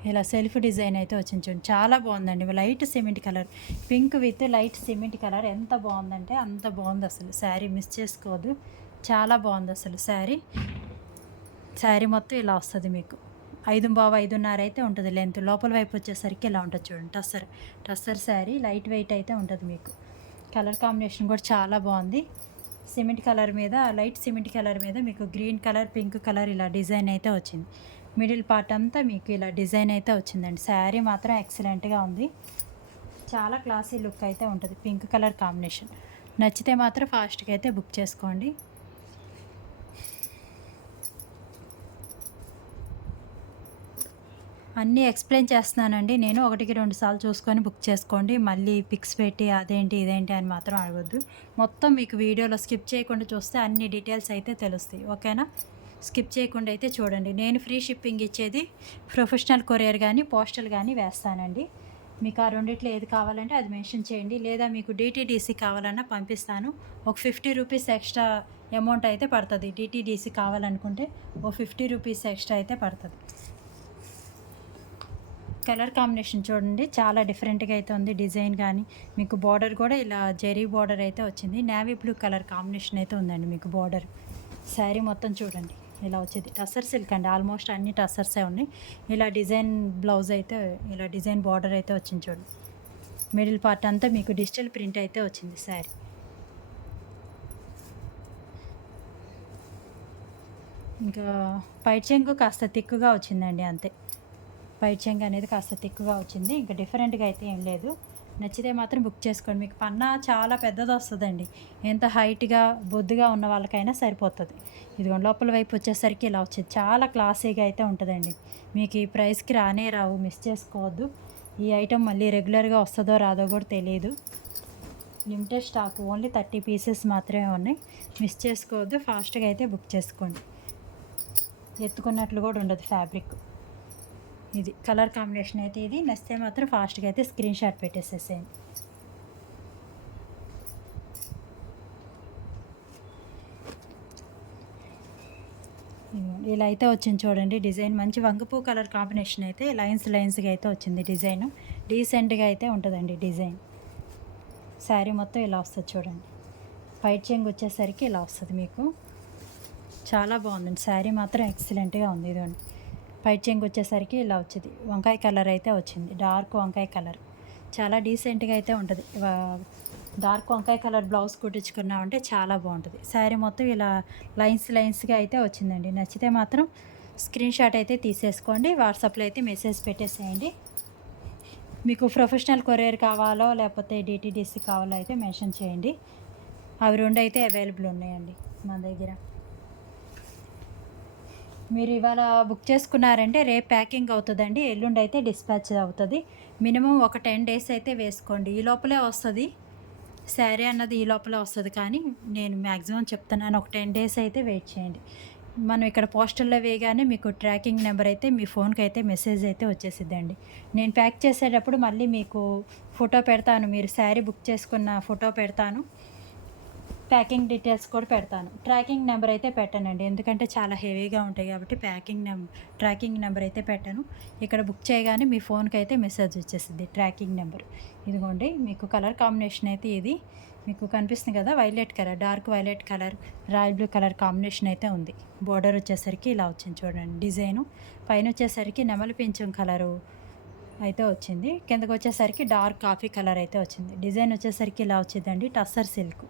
ఇలా సెల్ఫ్ డిజైన్ అయితే వచ్చింది చూడండి, చాలా బాగుందండి. Light cement colour, pink with light cement colour ఎంత బాగుందంటే అంత బాగుంది అసలు. శారీ మిస్ చేసుకోవద్దు, చాలా బాగుంది అసలు శారీ. శారీ మొత్తం ఇలా వస్తుంది మీకు. 5.5 5.5 అయితే ఉంటుంది లెంత్. లోపల వైపు వచ్చేసరికి ఇలా ఉంటుంది చూడండి. టస్సర్ శారీ లైట్ వెయిట్ అయితే ఉంటుంది మీకు. కలర్ కాంబినేషన్ కూడా చాలా బాగుంది. సిమెంట్ కలర్ మీద, లైట్ సిమెంట్ కలర్ మీద మీకు గ్రీన్ కలర్, పింక్ కలర్ ఇలా డిజైన్ అయితే వచ్చింది. మిడిల్ పార్ట్ అంతా మీకు ఇలా డిజైన్ అయితే వచ్చిందండి. శారీ మాత్రం ఎక్సలెంట్గా ఉంది, చాలా క్లాసీ లుక్ అయితే ఉంటుంది. పింక్ కలర్ కాంబినేషన్ నచ్చితే మాత్రం ఫాస్ట్గా అయితే బుక్ చేసుకోండి. అన్నీ ఎక్స్ప్లెయిన్ చేస్తున్నానండి నేను, 1కి 2 సార్లు చూసుకొని బుక్ చేసుకోండి. మళ్ళీ పిక్స్ పెట్టి అదేంటి ఇదేంటి అని మాత్రం అడగొద్దు. మొత్తం మీకు వీడియోలో స్కిప్ చేయకుండా చూస్తే అన్ని డీటెయిల్స్ అయితే తెలుస్తాయి, ఓకేనా? స్కిప్ చేయకుండా అయితే చూడండి. నేను ఫ్రీ షిప్పింగ్ ఇచ్చేది ప్రొఫెషనల్ కొరియర్ కానీ పోస్టల్ కానీ వేస్తానండి. మీకు ఆ రెండిట్లో ఏది కావాలంటే అది మెన్షన్ చేయండి. లేదా మీకు డిటీడీసీ కావాలన్నా పంపిస్తాను. ఒక 50 రూపీస్ ఎక్స్ట్రా అమౌంట్ అయితే పడుతుంది. డిటీడీసీ కావాలనుకుంటే ఓ 50 రూపీస్ ఎక్స్ట్రా అయితే పడుతుంది. కలర్ కాంబినేషన్ చూడండి, చాలా డిఫరెంట్గా అయితే ఉంది. డిజైన్ కానీ మీకు బార్డర్ కూడా ఇలా జెరీ బార్డర్ అయితే వచ్చింది. నేవీ బ్లూ కలర్ కాంబినేషన్ అయితే ఉందండి మీకు బార్డర్. శారీ మొత్తం చూడండి ఇలా వచ్చేది. టస్సర్ సిల్క్ అండి, ఆల్మోస్ట్ అన్ని టస్సర్సే ఉన్నాయి. ఇలా డిజైన్ బ్లౌజ్ అయితే ఇలా డిజైన్ బార్డర్ అయితే వచ్చింది చూడండి. మిడిల్ పార్ట్ అంతా మీకు డిజిటల్ ప్రింట్ అయితే వచ్చింది శారీ. ఇంకా పైట్ చెంగు కాస్త తిక్కుగా వచ్చిందండి అంతే. పైట్ చెంగు అనేది కాస్త తిక్కుగా వచ్చింది, ఇంకా డిఫరెంట్గా అయితే ఏం లేదు. నచ్చితే మాత్రం బుక్ చేసుకోండి. మీకు పన్నా చాలా పెద్దది వస్తుందండి, ఎంత హైట్గా బొద్దుగా ఉన్న వాళ్ళకైనా సరిపోతుంది. ఇదిగోండి లోపల వైపు వచ్చేసరికి ఇలా వచ్చేది, చాలా క్లాసీగా అయితే ఉంటుందండి. మీకు ఈ ప్రైస్కి రానే రావు, మిస్ చేసుకోవద్దు. ఈ ఐటెం మళ్ళీ రెగ్యులర్గా వస్తుందో రాదో కూడా తెలియదు. లిమిటెడ్ స్టాక్, ఓన్లీ 30 పీసెస్ మాత్రమే ఉన్నాయి. మిస్ చేసుకోవద్దు, ఫాస్ట్గా అయితే బుక్ చేసుకోండి. ఎత్తుకున్నట్లు కూడా ఉండదు ఫ్యాబ్రిక్. ఇది కలర్ కాంబినేషన్ అయితే ఇది. నచ్చితే మాత్రం ఫాస్ట్గా అయితే స్క్రీన్ షాట్ పెట్టేసేసేయండి. ఇలా అయితే వచ్చింది చూడండి డిజైన్. మంచి వంగపూ కలర్ కాంబినేషన్ అయితే లైన్స్గా అయితే వచ్చింది డిజైన్. డీసెంట్గా అయితే ఉంటుందండి డిజైన్. శారీ మొత్తం ఇలా వస్తుంది చూడండి. పైట్ చెంగు వచ్చేసరికి ఇలా వస్తుంది మీకు. చాలా బాగుందండి శారీ మాత్రం ఎక్సలెంట్గా ఉంది. ఇదిగోండి పైట్ చెంగు వచ్చేసరికి ఇలా వచ్చింది. వంకాయ కలర్ అయితే వచ్చింది, డార్క్ వంకాయ కలర్. చాలా డీసెంట్గా అయితే ఉంటుంది. డార్క్ వంకాయ కలర్ బ్లౌజ్ కుట్టించుకున్నామంటే చాలా బాగుంటుంది. శారీ మొత్తం ఇలా లైన్స్గా అయితే వచ్చిందండి. నచ్చితే మాత్రం స్క్రీన్ షాట్ అయితే తీసేసుకోండి. వాట్సాప్లో అయితే మెసేజ్ పెట్టేసేయండి. మీకు ప్రొఫెషనల్ కొరియర్ కావాలో లేకపోతే డిటీడీసీ కావాలో అయితే మెన్షన్ చేయండి. అవి 2 అయితే అవైలబుల్ ఉన్నాయండి మన దగ్గర. మీరు ఇవాళ బుక్ చేసుకున్నారంటే రేపు ప్యాకింగ్ అవుతుందండి, ఎల్లుండి అయితే డిస్పాచ్ అవుతుంది. మినిమం ఒక 10 డేస్ అయితే వేసుకోండి. ఈ లోపలే వస్తుంది శారీ అన్నది, ఈ లోపలే వస్తుంది. కానీ నేను మ్యాక్సిమం చెప్తున్నాను, ఒక 10 డేస్ అయితే వెయిట్ చేయండి. మనం ఇక్కడ పోస్టర్‌లో వేయగానే మీకు ట్రాకింగ్ నెంబర్ అయితే మీ ఫోన్‌కి అయితే మెసేజ్ అయితే వచ్చేసిద్దండి. నేను ప్యాక్ చేసేటప్పుడు మళ్ళీ మీకు ఫోటో పెడతాను. మీరు శారీ బుక్ చేసుకున్న ఫోటో పెడతాను. ప్యాకింగ్ డీటెయిల్స్ కూడా పెడతాను. ట్రాకింగ్ నెంబర్ అయితే పెట్టనండి. ఎందుకంటే చాలా హెవీగా ఉంటాయి కాబట్టి ట్రాకింగ్ నెంబర్ అయితే పెట్టను. ఇక్కడ బుక్ చేయగానే మీ ఫోన్‌కి అయితే మెసేజ్ వచ్చేసిద్ది ట్రాకింగ్ నెంబర్. ఇదిగోండి మీకు కలర్ కాంబినేషన్ అయితే ఇది. మీకు కనిపిస్తుంది కదా! Violet colour, dark violet colour, royal blue colour combination అయితే ఉంది. బోర్డర్ వచ్చేసరికి ఇలా వచ్చింది చూడండి డిజైను. పైన వచ్చేసరికి నెమలి పింఛం కలరు అయితే వచ్చింది. కిందకి వచ్చేసరికి డార్క్ కాఫీ కలర్ అయితే వచ్చింది. డిజైన్ వచ్చేసరికి ఇలా వచ్చిందండి. టస్సర్ సిల్క్.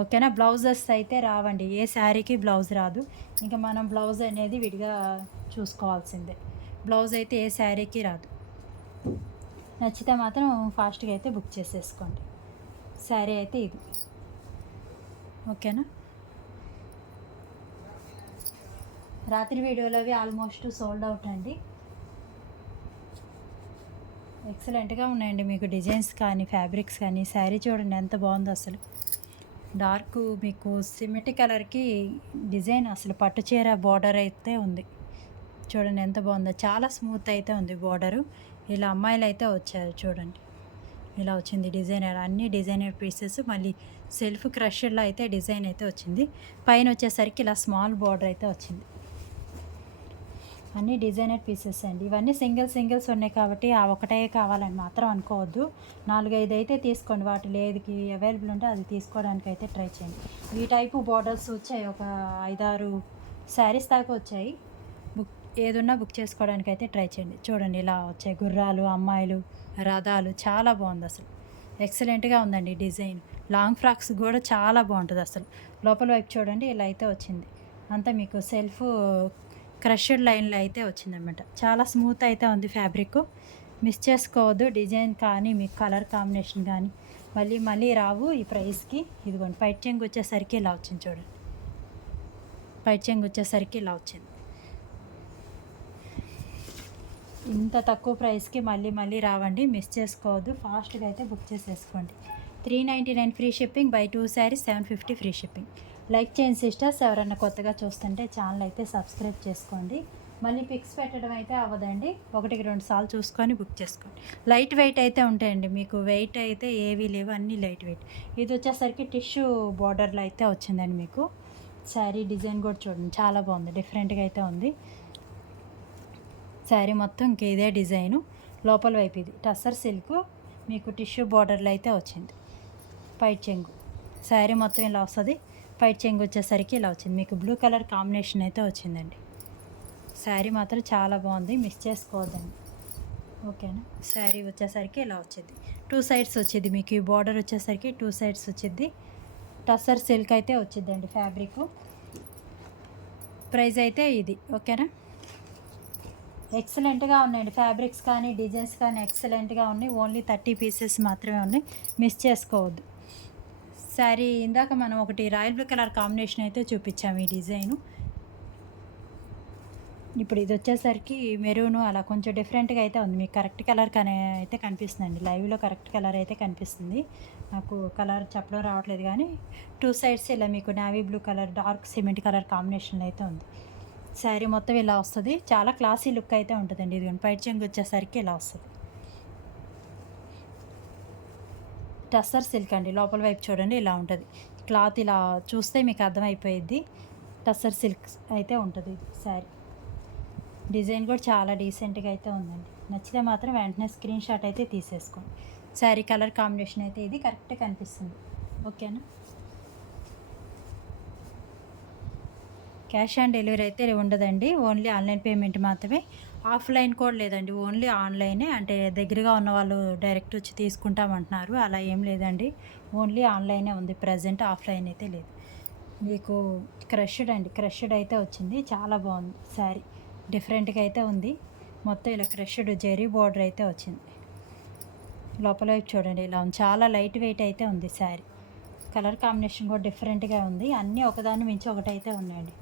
ఓకేనా. బ్లౌజెస్ అయితే రావండి. ఏ శారీకి బ్లౌజ్ రాదు. ఇంకా మనం బ్లౌజ్ అనేది విడిగా చూసుకోవాల్సిందే. బ్లౌజ్ అయితే ఏ శారీకి రాదు. నచ్చితే మాత్రం ఫాస్ట్గా అయితే బుక్ చేసేసుకోండి. శారీ అయితే ఇది. ఓకేనా. రాత్రి వీడియోలు అవి ఆల్మోస్ట్ సోల్డ్ అవుట్ అండి. ఎక్సలెంట్గా ఉన్నాయండి. మీకు డిజైన్స్ కానీ ఫ్యాబ్రిక్స్ కానీ శారీ చూడండి ఎంత బాగుందో అసలు. డార్క్ మీకు సిమెంట్ కలర్కి డిజైన్ అసలు పట్టు చీర బార్డర్ అయితే ఉంది. చూడండి ఎంత బాగుందో. చాలా స్మూత్ అయితే ఉంది బార్డరు. ఇలా అమ్మాయిలు అయితే వచ్చారు చూడండి. ఇలా వచ్చింది డిజైనర్. అన్ని డిజైనర్ పీసెస్ మళ్ళీ సెల్ఫ్ క్రషర్లో అయితే డిజైన్ అయితే వచ్చింది. పైన వచ్చేసరికి ఇలా స్మాల్ బార్డర్ అయితే వచ్చింది. అన్నీ డిజైనర్ పీసెస్ అండి. ఇవన్నీ సింగిల్స్ ఉన్నాయి కాబట్టి ఆ ఒకటే కావాలని మాత్రం అనుకోవద్దు. 4, 5 అయితే తీసుకోండి. వాటిలో ఏదికి అవైలబుల్ ఉంటే అది తీసుకోవడానికి అయితే ట్రై చేయండి. ఈ టైపు బార్డర్స్ వచ్చాయి. ఒక 5, 6 శారీస్ దాకా వచ్చాయి. ఏదున్నా బుక్ చేసుకోవడానికి అయితే ట్రై చేయండి. చూడండి ఇలా వచ్చాయి గుర్రాలు, అమ్మాయిలు, రథాలు. చాలా బాగుంది అసలు. ఎక్సలెంట్గా ఉందండి డిజైన్. లాంగ్ ఫ్రాక్స్ కూడా చాలా బాగుంటుంది అసలు. లోపల వైపు చూడండి ఇలా అయితే వచ్చింది. అంతా మీకు సెల్ఫ్ క్రషడ్ లైన్లో అయితే వచ్చిందనమాట. చాలా స్మూత్ అయితే ఉంది ఫ్యాబ్రిక్. మిస్ చేసుకోవద్దు. డిజైన్ కానీ మీకు కలర్ కాంబినేషన్ కానీ మళ్ళీ రావు ఈ ప్రైస్కి. ఇదిగోండి పైట్ చెంగు వచ్చేసరికి ఇలా వచ్చింది చూడండి. పైట్ చెంగు వచ్చేసరికి ఇలా వచ్చింది. ఇంత తక్కువ ప్రైస్కి మళ్ళీ రావండి. మిస్ చేసుకోవద్దు. ఫాస్ట్గా అయితే బుక్ చేసేసుకోండి. 399 free shipping. By 2 saris 750 free shipping. Like చేయండి సిస్టర్స్. ఎవరైనా కొత్తగా చూస్తుంటే ఛానల్ అయితే సబ్స్క్రైబ్ చేసుకోండి. మళ్ళీ పిక్స్ పెట్టడం అయితే అవ్వదండి. 1-2 సార్లు చూసుకొని బుక్ చేసుకోండి. లైట్ వెయిట్ అయితే ఉంటాయండి. మీకు వెయిట్ అయితే ఏవీ లేవు, అన్నీ లైట్ వెయిట్. ఇది వచ్చేసరికి టిష్యూ బార్డర్లో అయితే వచ్చిందండి. మీకు శారీ డిజైన్ కూడా చూడండి చాలా బాగుంది. డిఫరెంట్గా అయితే ఉంది. శారీ మొత్తం ఇంక ఇదే డిజైను. లోపల వైపు ఇది టస్సర్ సిల్క్ మీకు టిష్యూ బార్డర్లో అయితే వచ్చింది. పైట్ చెంగు శారీ మొత్తం ఇలా వస్తుంది. పైట్ చెంగు వచ్చేసరికి ఇలా వచ్చింది. మీకు బ్లూ కలర్ కాంబినేషన్ అయితే వచ్చిందండి. శారీ మాత్రం చాలా బాగుంది. మిస్ చేసుకోవద్దండి. ఓకేనా. శారీ వచ్చేసరికి ఇలా వచ్చింది. 2 సైడ్స్ వచ్చింది. మీకు ఈ బార్డర్ వచ్చేసరికి 2 సైడ్స్ వచ్చింది. టస్సర్ సిల్క్ అయితే వచ్చిందండి ఫ్యాబ్రిక్. ప్రైస్ అయితే ఇది. ఓకేనా. ఎక్సలెంట్గా ఉన్నాయండి. ఫ్యాబ్రిక్స్ కానీ డిజైన్స్ కానీ ఎక్సలెంట్గా ఉన్నాయి. ఓన్లీ 30 పీసెస్ మాత్రమే ఉన్నాయి. మిస్ చేసుకోవద్దు. శారీ ఇందాక మనం ఒకటి రాయల్ బ్లూ కలర్ కాంబినేషన్ అయితే చూపించాము ఈ డిజైను. ఇప్పుడు ఇది వచ్చేసరికి మెరూను అలా కొంచెం డిఫరెంట్గా అయితే ఉంది. మీకు కరెక్ట్ కలర్ కానీ అయితే కనిపిస్తుందండి. లైవ్లో కరెక్ట్ కలర్ అయితే కనిపిస్తుంది. నాకు కలర్ చెప్పడం రావట్లేదు కానీ 2 సైడ్స్ ఇలా మీకు navy blue colour, dark cement colour కాంబినేషన్లో అయితే ఉంది. శారీ మొత్తం ఇలా వస్తుంది. చాలా క్లాసీ లుక్ అయితే ఉంటుందండి. ఇది పైట్ చెంగు వచ్చేసరికి ఇలా వస్తుంది. టస్సర్ సిల్క్ అండి. లోపల వైపు చూడండి ఇలా ఉంటుంది. క్లాత్ ఇలా చూస్తే మీకు అర్థమైపోయిద్ది. టస్సర్ సిల్క్ అయితే ఉంటుంది శారీ. డిజైన్ కూడా చాలా డీసెంట్గా అయితే ఉందండి. నచ్చితే మాత్రం వెంటనే స్క్రీన్ షాట్ అయితే తీసేసుకోండి. శారీ కలర్ కాంబినేషన్ అయితే ఇది కరెక్ట్గా కనిపిస్తుంది. ఓకేనా. క్యాష్ ఆన్ డెలివరీ అయితే ఉండదండి. ఓన్లీ ఆన్లైన్ పేమెంట్ మాత్రమే. ఆఫ్లైన్ కూడా లేదండి. ఓన్లీ ఆన్లైనే. అంటే దగ్గరగా ఉన్న వాళ్ళు డైరెక్ట్ వచ్చి తీసుకుంటామంటున్నారు. అలా ఏం లేదండి. ఓన్లీ ఆన్లైనే ఉంది ప్రజెంట్. ఆఫ్లైన్ అయితే లేదు. మీకు క్రష్డ్ అండి. క్రష్డ్ అయితే వచ్చింది. చాలా బాగుంది శారీ. డిఫరెంట్గా అయితే ఉంది. మొత్తం ఇలా క్రష్డ్ జెరీ బార్డర్ అయితే వచ్చింది. లోపల వైపు చూడండి ఇలా ఉంది. చాలా లైట్ వెయిట్ అయితే ఉంది శారీ. కలర్ కాంబినేషన్ కూడా డిఫరెంట్గా ఉంది. అన్నీ ఒకదాన్ని మించి ఒకటైతే ఉన్నాయండి.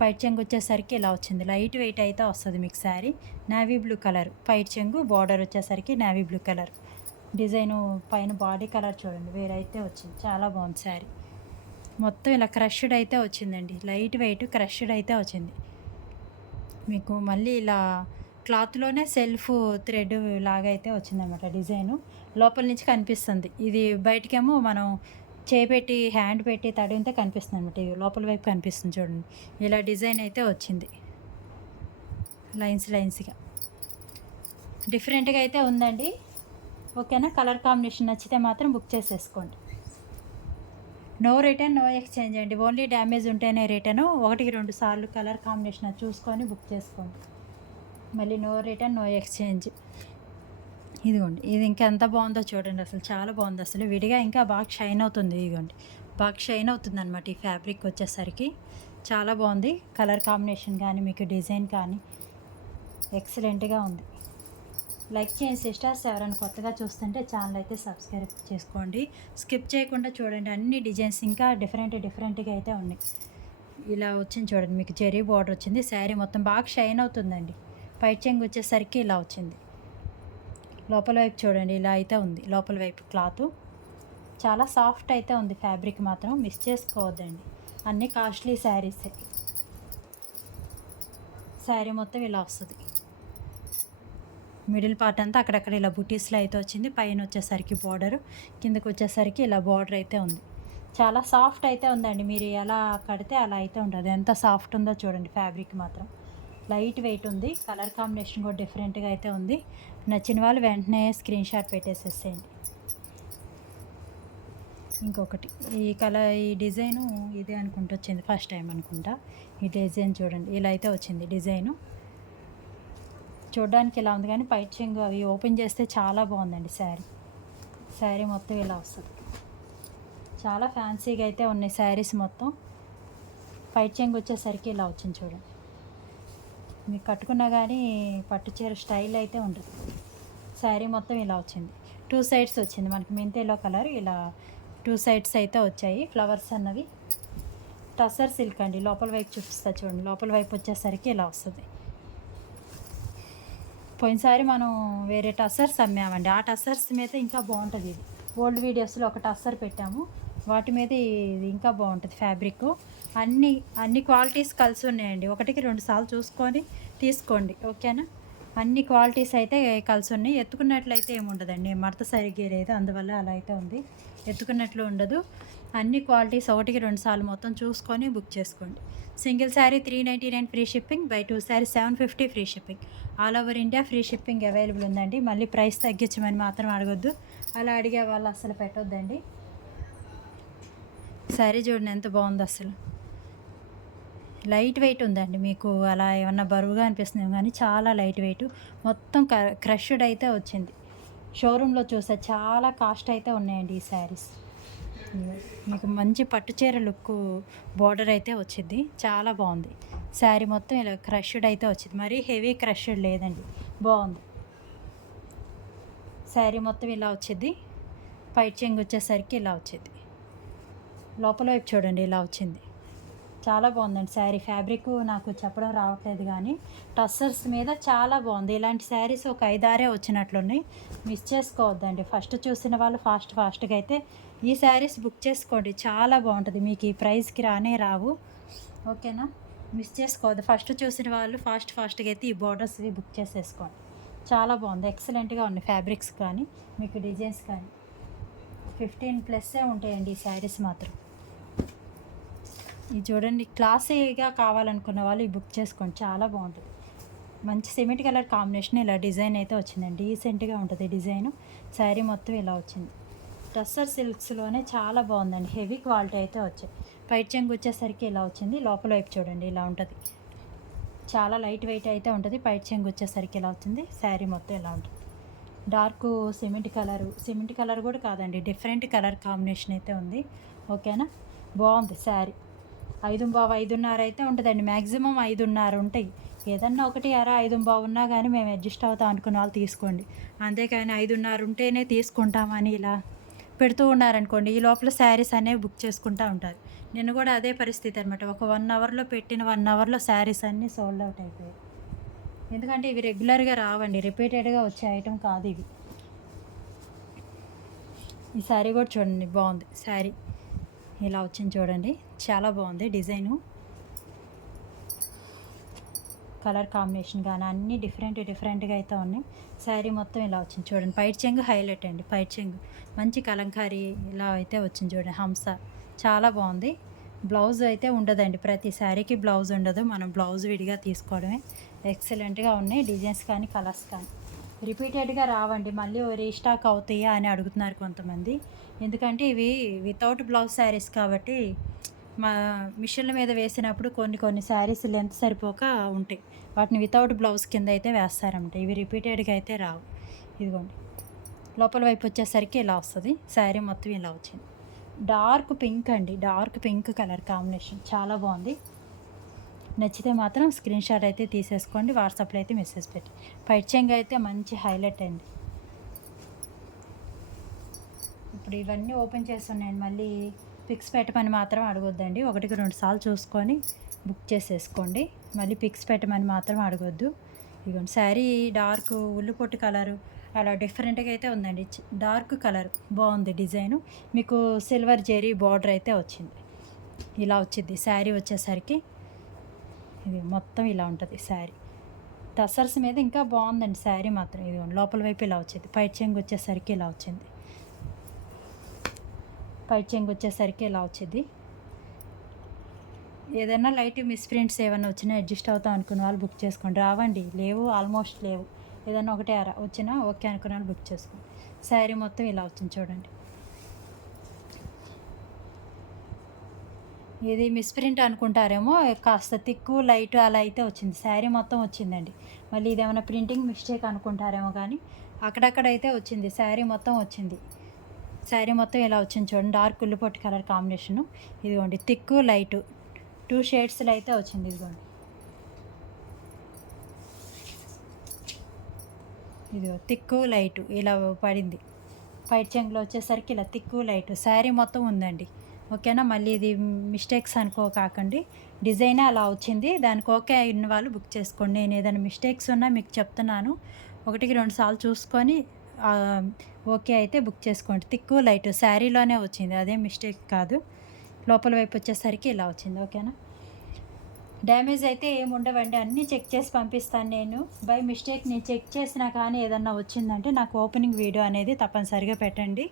పైట్ చెంగు వచ్చేసరికి ఇలా వచ్చింది. లైట్ వెయిట్ అయితే వస్తుంది మీకు శారీ. నావీ బ్లూ కలర్ పైట్ చెంగు, బార్డర్ వచ్చేసరికి నావీ బ్లూ కలర్. డిజైను పైన బాడీ కలర్ చూడండి వేరైతే వచ్చింది. చాలా బాగుంది శారీ. మొత్తం ఇలా క్రష్డ్ అయితే వచ్చిందండి, లైట్ వెయిట్ క్రష్డ్ అయితే వచ్చింది మీకు. మళ్ళీ ఇలా క్లాత్లోనే సెల్ఫ్ థ్రెడ్ లాగా అయితే వచ్చిందనమాట డిజైను. లోపల నుంచి కనిపిస్తుంది, ఇది బయటకేమో మనం చేపెట్టి హ్యాండ్ పెట్టి తడిగితే కనిపిస్తుంది అనమాట, ఇది లోపల వైపు కనిపిస్తుంది చూడండి. ఇలా డిజైన్ అయితే వచ్చింది లైన్స్గా, డిఫరెంట్గా అయితే ఉందండి. ఓకేనా, కలర్ కాంబినేషన్ నచ్చితే మాత్రం బుక్ చేసేసుకోండి. నో రిటర్న్ నో ఎక్స్చేంజ్ అండి, ఓన్లీ డ్యామేజ్ ఉంటేనే రిటర్ను. 1-2 సార్లు కలర్ కాంబినేషన్ చూసుకొని బుక్ చేసుకోండి. మళ్ళీ నో రిటర్న్ నో ఎక్స్చేంజ్. ఇదిగోండి, ఇది ఇంకా ఎంత బాగుందో చూడండి, అసలు చాలా బాగుంది. అసలు విడిగా ఇంకా బాగా షైన్ అవుతుంది, ఇదిగోండి బాగా షైన్ అవుతుంది అనమాట ఈ ఫ్యాబ్రిక్ వచ్చేసరికి. చాలా బాగుంది కలర్ కాంబినేషన్ కానీ మీకు డిజైన్ కానీ ఎక్సలెంట్గా ఉంది. లైక్ చేయండి సిస్టర్స్, ఎవరైనా కొత్తగా చూస్తుంటే ఛానల్ అయితే సబ్స్క్రైబ్ చేసుకోండి. స్కిప్ చేయకుండా చూడండి, అన్ని డిజైన్స్ ఇంకా డిఫరెంట్గా అయితే ఉన్నాయి. ఇలా వచ్చింది చూడండి, మీకు జెరీ బార్డర్ వచ్చింది, శారీ మొత్తం బాగా షైన్ అవుతుందండి. పైట్ చెంగు వచ్చేసరికి ఇలా వచ్చింది. లోపల వైపు చూడండి, ఇలా అయితే ఉంది లోపల వైపు క్లాత్. చాలా సాఫ్ట్ అయితే ఉంది ఫ్యాబ్రిక్, మాత్రం మిస్ చేసుకోవద్దండి. అన్నీ కాస్ట్లీ శారీసే. శారీ మొత్తం ఇలా వస్తుంది, మిడిల్ పార్ట్ అంతా అక్కడక్కడ ఇలా బుటీస్లో అయితే వచ్చింది. పైన వచ్చేసరికి బార్డరు, కిందకు వచ్చేసరికి ఇలా బార్డర్ అయితే ఉంది. చాలా సాఫ్ట్ అయితే ఉందండి, మీరు ఎలా కడితే అలా అయితే ఉంటుంది. ఎంత సాఫ్ట్ ఉందో చూడండి ఫ్యాబ్రిక్ మాత్రం. లైట్ వెయిట్ ఉంది, కలర్ కాంబినేషన్ కూడా డిఫరెంట్గా అయితే ఉంది. నచ్చిన వాళ్ళు వెంటనే స్క్రీన్ షాట్ పెట్టేసేసేయండి. ఇంకొకటి ఈ డిజైను ఇదే అనుకుంటూ వచ్చింది, ఫస్ట్ టైం అనుకుంటా. ఈ డిజైన్ చూడండి, ఇలా అయితే వచ్చింది డిజైను. చూడడానికి ఇలా ఉంది కానీ పైట్ చెంగు అవి ఓపెన్ చేస్తే చాలా బాగుందండి శారీ మొత్తం ఇలా వస్తుంది. చాలా ఫ్యాన్సీగా అయితే ఉన్నాయి శారీస్ మొత్తం. పైట్ చెంగు వచ్చేసరికి ఇలా వచ్చింది చూడండి, మీకు కట్టుకున్నా కానీ పట్టు చీర స్టైల్ అయితే ఉంటుంది. శారీ మొత్తం ఇలా వచ్చింది, 2 సైడ్స్ వచ్చింది మనకి మెంతేలో కలర్. ఇలా 2 సైడ్స్ అయితే వచ్చాయి ఫ్లవర్స్ అన్నవి. టసర్ సిల్క్ అండి, లోపల వైపు చూపిస్తా చూడండి. లోపల వైపు వచ్చేసరికి ఇలా వస్తుంది. పోయినసారి మనం వేరే టసర్స్ అమ్మామండి, ఆ టసర్స్ మీద ఇంకా బాగుంటుంది. ఇది ఓల్డ్ వీడియోస్లో ఒక టసర్ పెట్టాము, వాటి మీద ఇది ఇంకా బాగుంటుంది ఫ్యాబ్రిక్. అన్ని క్వాలిటీస్ కలిసి ఉన్నాయండి, 1-2 సార్లు చూసుకొని తీసుకోండి. ఓకేనా, అన్ని క్వాలిటీస్ అయితే కలిసి ఉన్నాయి. ఎత్తుకున్నట్లయితే ఏముండదండి, మడత సరిగ్గా లేదు, అందువల్ల అలా అయితే ఉంది. ఎత్తుకున్నట్లు ఉండదు. అన్ని క్వాలిటీస్ 1-2 సార్లు మొత్తం చూసుకొని బుక్ చేసుకోండి. Single sari 399 free shipping, by 2 sari 750 free shipping. All over India free shipping available ఉందండి. మళ్ళీ ప్రైస్ తగ్గించమని మాత్రం అడగొద్దు, అలా అడిగే వాళ్ళు అసలు పెట్టొద్దండి. శారీ చూడండి ఎంత బాగుంది, అసలు లైట్ వెయిట్ ఉందండి. మీకు అలా ఏమన్నా బరువుగా అనిపిస్తుంది కానీ చాలా లైట్ వెయిట్, మొత్తం క్రష్డ్ అయితే వచ్చింది. షోరూంలో చూసా చాలా కాస్ట్ అయితే ఉన్నాయండి ఈ శారీస్. మీకు మంచి పట్టు చీర లుక్ బార్డర్ అయితే వచ్చింది, చాలా బాగుంది. శారీ మొత్తం ఇలా క్రష్డ్ అయితే వచ్చింది, మరీ హెవీ క్రష్డ్ లేదండి, బాగుంది. శారీ మొత్తం ఇలా వచ్చింది, పైట్ చెంగు వచ్చేసరికి ఇలా వచ్చింది. లోపల వైపు చూడండి ఇలా వచ్చింది, చాలా బాగుందండి శారీ. ఫ్యాబ్రిక్ నాకు చెప్పడం రావట్లేదు కానీ టస్సర్స్ మీద చాలా బాగుంది. ఇలాంటి శారీస్ ఒక 5-6 వచ్చినట్లున్నాయి, మిస్ చేసుకోవద్దండి. ఫస్ట్ చూసిన వాళ్ళు ఫాస్ట్గా అయితే ఈ శారీస్ బుక్ చేసుకోండి, చాలా బాగుంటుంది. మీకు ఈ ప్రైస్కి రావు. ఓకేనా, మిస్ చేసుకోవద్దు. ఫస్ట్ చూసిన వాళ్ళు ఫాస్ట్గా అయితే ఈ బార్డర్స్వి బుక్ చేసేసుకోండి, చాలా బాగుంది. ఎక్సలెంట్గా ఉన్నాయి ఫ్యాబ్రిక్స్ కానీ మీకు డిజైన్స్ కానీ. 15+ ఉంటాయండి ఈ శారీస్ మాత్రం. ఇది చూడండి, క్లాసీగా కావాలనుకున్న వాళ్ళు ఈ బుక్ చేసుకోండి, చాలా బాగుంటుంది. మంచి సిమెంట్ కలర్ కాంబినేషన్ ఇలా డిజైన్ అయితే వచ్చిందండి, డీసెంట్గా ఉంటుంది డిజైన్. శారీ మొత్తం ఇలా వచ్చింది. టస్సర్ సిల్క్స్లోనే చాలా బాగుందండి, హెవీ క్వాలిటీ అయితే వచ్చాయి. పైట్ చెంగు వచ్చేసరికి ఇలా వచ్చింది. లోపల వైపు చూడండి ఇలా ఉంటుంది, చాలా లైట్ వెయిట్ అయితే ఉంటుంది. పైట్ చెంగు వచ్చేసరికి ఇలా వచ్చింది. శారీ మొత్తం ఇలా ఉంటుంది. డార్క్ సిమెంట్ కలర్ కూడా కాదండి, డిఫరెంట్ కలర్ కాంబినేషన్ అయితే ఉంది. ఓకేనా, బాగుంది శారీ. 5.5 అయితే ఉంటుందండి, మ్యాక్సిమం 5.5 ఉంటాయి. ఏదన్నా 1.5 ఉన్నా కానీ మేము అడ్జస్ట్ అవుతాం అనుకున్న వాళ్ళు తీసుకోండి, అంతేకాని 5.5 ఉంటేనే తీసుకుంటామని ఇలా పెడుతూ ఉన్నారనుకోండి, ఈ లోపల శారీస్ అనేవి బుక్ చేసుకుంటూ ఉంటారు. నేను కూడా అదే పరిస్థితి అనమాట. ఒక 1 అవర్లో పెట్టిన 1 అవర్లో శారీస్ అన్నీ సోల్డ్ అవుట్ అయిపోయాయి. ఎందుకంటే ఇవి రెగ్యులర్గా రావండి, రిపీటెడ్గా వచ్చే ఐటెం కాదు ఇవి. ఈ శారీ కూడా చూడండి బాగుంది శారీ, ఇలా వచ్చింది చూడండి, చాలా బాగుంది డిజైను. కలర్ కాంబినేషన్ కానీ అన్నీ డిఫరెంట్గా అయితే ఉన్నాయి. శారీ మొత్తం ఇలా వచ్చింది చూడండి. పైట్ చెంగు హైలైట్ అండి. పైట్ చెంగు మంచి కలంకారీ ఇలా అయితే వచ్చింది చూడండి. హంస చాలా బాగుంది. బ్లౌజ్ అయితే ఉండదండి, ప్రతి శారీకి బ్లౌజ్ ఉండదు, మనం బ్లౌజ్ విడిగా తీసుకోవడమే. ఎక్సలెంట్గా ఉన్నాయి డిజైన్స్ కానీ కలర్స్ కానీ. రిపీటెడ్గా రావండి, మళ్ళీ రీస్టాక్ అవుతాయా అని అడుగుతున్నారు కొంతమంది. ఎందుకంటే ఇవి వితౌట్ బ్లౌజ్ శారీస్ కాబట్టి మా మిషన్ల మీద వేసినప్పుడు కొన్ని శారీస్ లెంత్ సరిపోక ఉంటాయి, వాటిని వితౌట్ బ్లౌజ్ కింద అయితే వేస్తారన్నమాట. ఇవి రిపీటెడ్గా అయితే రావు. ఇదిగోండి, లోపల వైపు వచ్చేసరికి ఇలా వస్తుంది. శారీ మొత్తం ఇలా వచ్చింది. డార్క్ పింక్ అండి, డార్క్ పింక్ కలర్ కాంబినేషన్ చాలా బాగుంది. నచ్చితే మాత్రం స్క్రీన్ షాట్ అయితే తీసేసుకోండి, వాట్సాప్లో అయితే మెసేజ్ పెట్టి. పైట్ చెంగు అయితే మంచి హైలైట్ అండి. ఇప్పుడు ఇవన్నీ ఓపెన్ చేస్తున్నాయండి, మళ్ళీ పిక్స్ పెట్టమని మాత్రం అడగొద్దండి. 1-2 సార్లు చూసుకొని బుక్ చేసేసుకోండి, మళ్ళీ పిక్స్ పెట్టమని మాత్రం అడగొద్దు. ఇదిగోండి, శారీ డార్క్ ఉల్లిపొట్టు కలరు అలా డిఫరెంట్గా అయితే ఉందండి. డార్క్ కలర్ బాగుంది డిజైను. మీకు సిల్వర్ జెరీ బార్డర్ అయితే వచ్చింది. ఇలా వచ్చింది శారీ వచ్చేసరికి. ఇది మొత్తం ఇలా ఉంటుంది శారీ. టసర్స్ మీద ఇంకా బాగుందండి శారీ మాత్రం. ఇది లోపల వైపు ఇలా వచ్చింది. పైట్ చెంగు వచ్చేసరికి ఇలా వచ్చింది. పైట్ చెంగు వచ్చేసరికి ఇలా వచ్చింది. ఏదైనా లైట్ మిస్ప్రింట్స్ ఏమైనా వచ్చినా అడ్జస్ట్ అవుతాం అనుకున్న వాళ్ళు బుక్ చేసుకోండి. రావండి, లేవు, ఆల్మోస్ట్ లేవు. ఏదైనా ఒకటే వచ్చినా ఓకే అనుకున్న వాళ్ళు బుక్ చేసుకోండి. శారీ మొత్తం ఇలా వచ్చింది చూడండి. ఇది మిస్ప్రింట్ అనుకుంటారేమో, కాస్త తిక్కు లైట్ అలా అయితే వచ్చింది. శారీ మొత్తం వచ్చిందండి. మళ్ళీ ఇదేమైనా ప్రింటింగ్ మిస్టేక్ అనుకుంటారేమో, కానీ అక్కడక్కడైతే వచ్చింది. శారీ మొత్తం వచ్చింది. శారీ మొత్తం ఇలా వచ్చింది చూడండి. డార్క్ ఉల్లిపొట్టు కలర్ కాంబినేషను. ఇదిగోండి, తిక్కు లైటు 2 షేడ్స్లో అయితే వచ్చింది. ఇదిగోండి, ఇది తిక్కు లైటు ఇలా పడింది. పైట్ చెంగులో వచ్చేసరికి ఇలా తిక్కు లైటు శారీ మొత్తం ఉందండి. ఓకేనా, మళ్ళీ ఇది మిస్టేక్స్ అనుకోకండి, డిజైనే అలా వచ్చింది. దానికి ఓకే అయిన వాళ్ళు బుక్ చేసుకోండి. నేను ఏదైనా మిస్టేక్స్ ఉన్నా మీకు చెప్తున్నాను, 1-2 సార్లు చూసుకొని ఓకే అయితే బుక్ చేసుకోండి. తిక్కు లైట్ శారీలోనే వచ్చింది, అదే మిస్టేక్ కాదు. లోపల వైపు వచ్చేసరికి ఇలా వచ్చింది. ఓకేనా, డ్యామేజ్ అయితే ఏమి ఉండవండి, అన్నీ చెక్ చేసి పంపిస్తాను నేను. బై మిస్టేక్ నేను చెక్ చేసినా కానీ ఏదన్నా వచ్చిందంటే నాకు ఓపెనింగ్ వీడియో అనేది తప్పనిసరిగా పెట్టండి.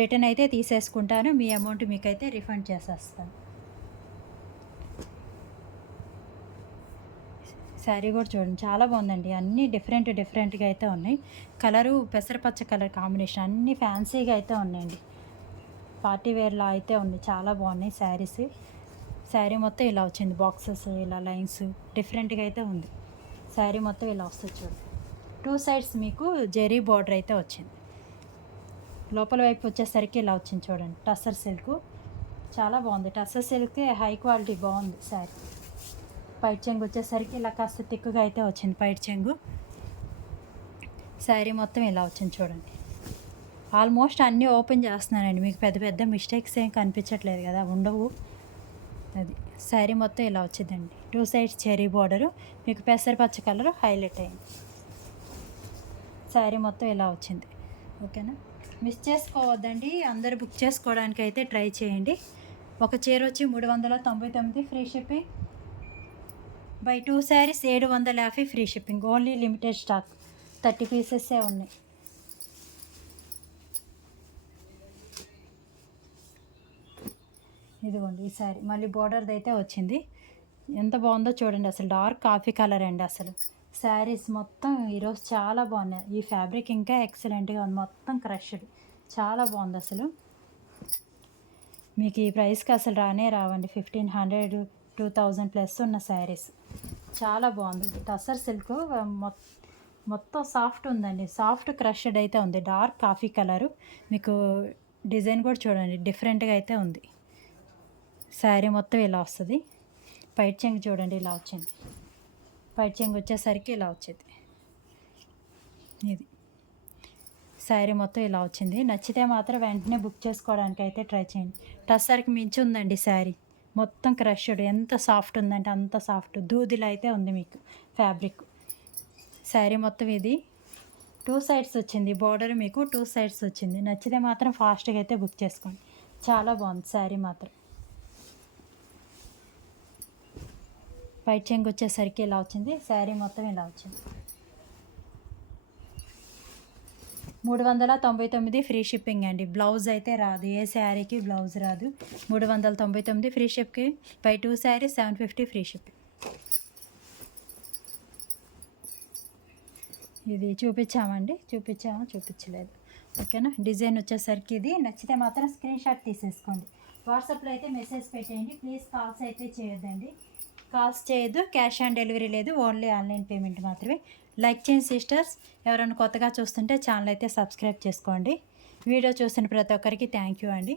రిటర్న్ అయితే తీసేసుకుంటాను, మీ అమౌంట్ మీకైతే రిఫండ్ చేసేస్తాను. శారీ కూడా చూడండి, చాలా బాగుందండి. అన్నీ డిఫరెంట్గా అయితే ఉన్నాయి. కలరు పెసరపచ్చ కలర్ కాంబినేషన్, అన్నీ ఫ్యాన్సీగా అయితే ఉన్నాయండి. పార్టీ వేర్లా అయితే ఉంది, చాలా బాగున్నాయి శారీస్. శారీ మొత్తం ఇలా వచ్చింది, బాక్సెస్ ఇలా లైన్స్ డిఫరెంట్గా అయితే ఉంది. శారీ మొత్తం ఇలా వస్తుంది చూడండి. 2 సైడ్స్ మీకు జెరీ బార్డర్ అయితే వచ్చింది. లోపల వైపు వచ్చేసరికి ఇలా వచ్చింది చూడండి. టస్సర్ సిల్క్ చాలా బాగుంది. టస్సర్ సిల్క్ హై క్వాలిటీ బాగుంది శారీ. పైట్ చెంగు వచ్చేసరికి ఇలా కాస్త తిక్కుగా అయితే వచ్చింది పైట్ చెంగు. శారీ మొత్తం ఇలా వచ్చింది చూడండి. ఆల్మోస్ట్ అన్నీ ఓపెన్ చేస్తున్నానండి, మీకు పెద్ద మిస్టేక్స్ ఏం కనిపించట్లేదు కదా, ఉండవు. అది శారీ మొత్తం ఇలా వచ్చిందండి. 2 సైడ్స్ చెరీ బార్డరు, మీకు పెసరపచ్చ కలర్ హైలైట్ అయింది. శారీ మొత్తం ఇలా వచ్చింది. ఓకేనా, మిస్ చేసుకోవద్దండి, అందరూ బుక్ చేసుకోవడానికి అయితే ట్రై చేయండి. ఒక చీర వచ్చి 399 free shipping. By 2 saris 750 free shipping. Only limited stock, 30 పీసెస్సే ఉన్నాయి. ఇదిగోండి ఈ శారీ, మళ్ళీ బోర్డర్ది అయితే వచ్చింది. ఎంత బాగుందో చూడండి, అసలు డార్క్ కాఫీ కలర్ అండి. అసలు శారీస్ మొత్తం ఈరోజు చాలా బాగున్నాయి. ఈ ఫ్యాబ్రిక్ ఇంకా ఎక్సలెంట్గా ఉంది, మొత్తం క్రష్డ్, చాలా బాగుంది అసలు. మీకు ఈ ప్రైస్కి అసలు రావండి. 1500 2000 ప్లస్ ఉన్న శారీస్, చాలా బాగుంది. టసర్ సిల్క్ మొత్తం సాఫ్ట్ ఉందండి, సాఫ్ట్ క్రష్డ్ అయితే ఉంది. డార్క్ కాఫీ కలరు, మీకు డిజైన్ కూడా చూడండి డిఫరెంట్గా అయితే ఉంది. శారీ మొత్తం ఇలా వస్తుంది. పైట్ చెంగు చూడండి ఇలా వచ్చింది. పైట్ చెంగు వచ్చేసరికి ఇలా వచ్చింది. ఇది శారీ మొత్తం ఇలా వచ్చింది. నచ్చితే మాత్రం వెంటనే బుక్ చేసుకోవడానికి అయితే ట్రై చేయండి. టస్సర్కి మించి ఉందండి శారీ, మొత్తం క్రష్డ్, ఎంత సాఫ్ట్ ఉందంటే అంత సాఫ్ట్, దూదిలో అయితే ఉంది మీకు ఫ్యాబ్రిక్. శారీ మొత్తం ఇది 2 సైడ్స్ వచ్చింది, బార్డర్ మీకు 2 సైడ్స్ వచ్చింది. నచ్చితే మాత్రం ఫాస్ట్గా అయితే బుక్ చేసుకోండి. చాలా బాగుంది శారీ మాత్రం. పైట్ చెంగు వచ్చేసరికి ఇలా వచ్చింది, శారీ మొత్తం ఇలా వచ్చింది. 399 ఫ్రీ షిప్పింగ్ అండి. బ్లౌజ్ అయితే రాదు, ఏ శారీకి బ్లౌజ్ రాదు. 399 free shipping. By 2 sari 750 free shipping. ఇది చూపించలేదు. ఓకేనా. డిజైన్ వచ్చేసరికి ఇది నచ్చితే మాత్రం స్క్రీన్ షాట్ తీసేసుకోండి. వాట్సాప్లో అయితే మెసేజ్ పెట్టేయండి. ప్లీజ్ కాల్స్ అయితే చేయొద్దండి. కాల్స్ చేయొద్దు, క్యాష్ ఆన్ డెలివరీ లేదు, ఓన్లీ ఆన్లైన్ పేమెంట్ మాత్రమే. లైక్ చేయండి సిస్టర్స్. ఎవరైనా కొత్తగా చూస్తుంటే ఛానల్ అయితే సబ్స్క్రైబ్ చేసుకోండి. వీడియో చూసిన ప్రతి ఒక్కరికి థ్యాంక్ యూ అండి.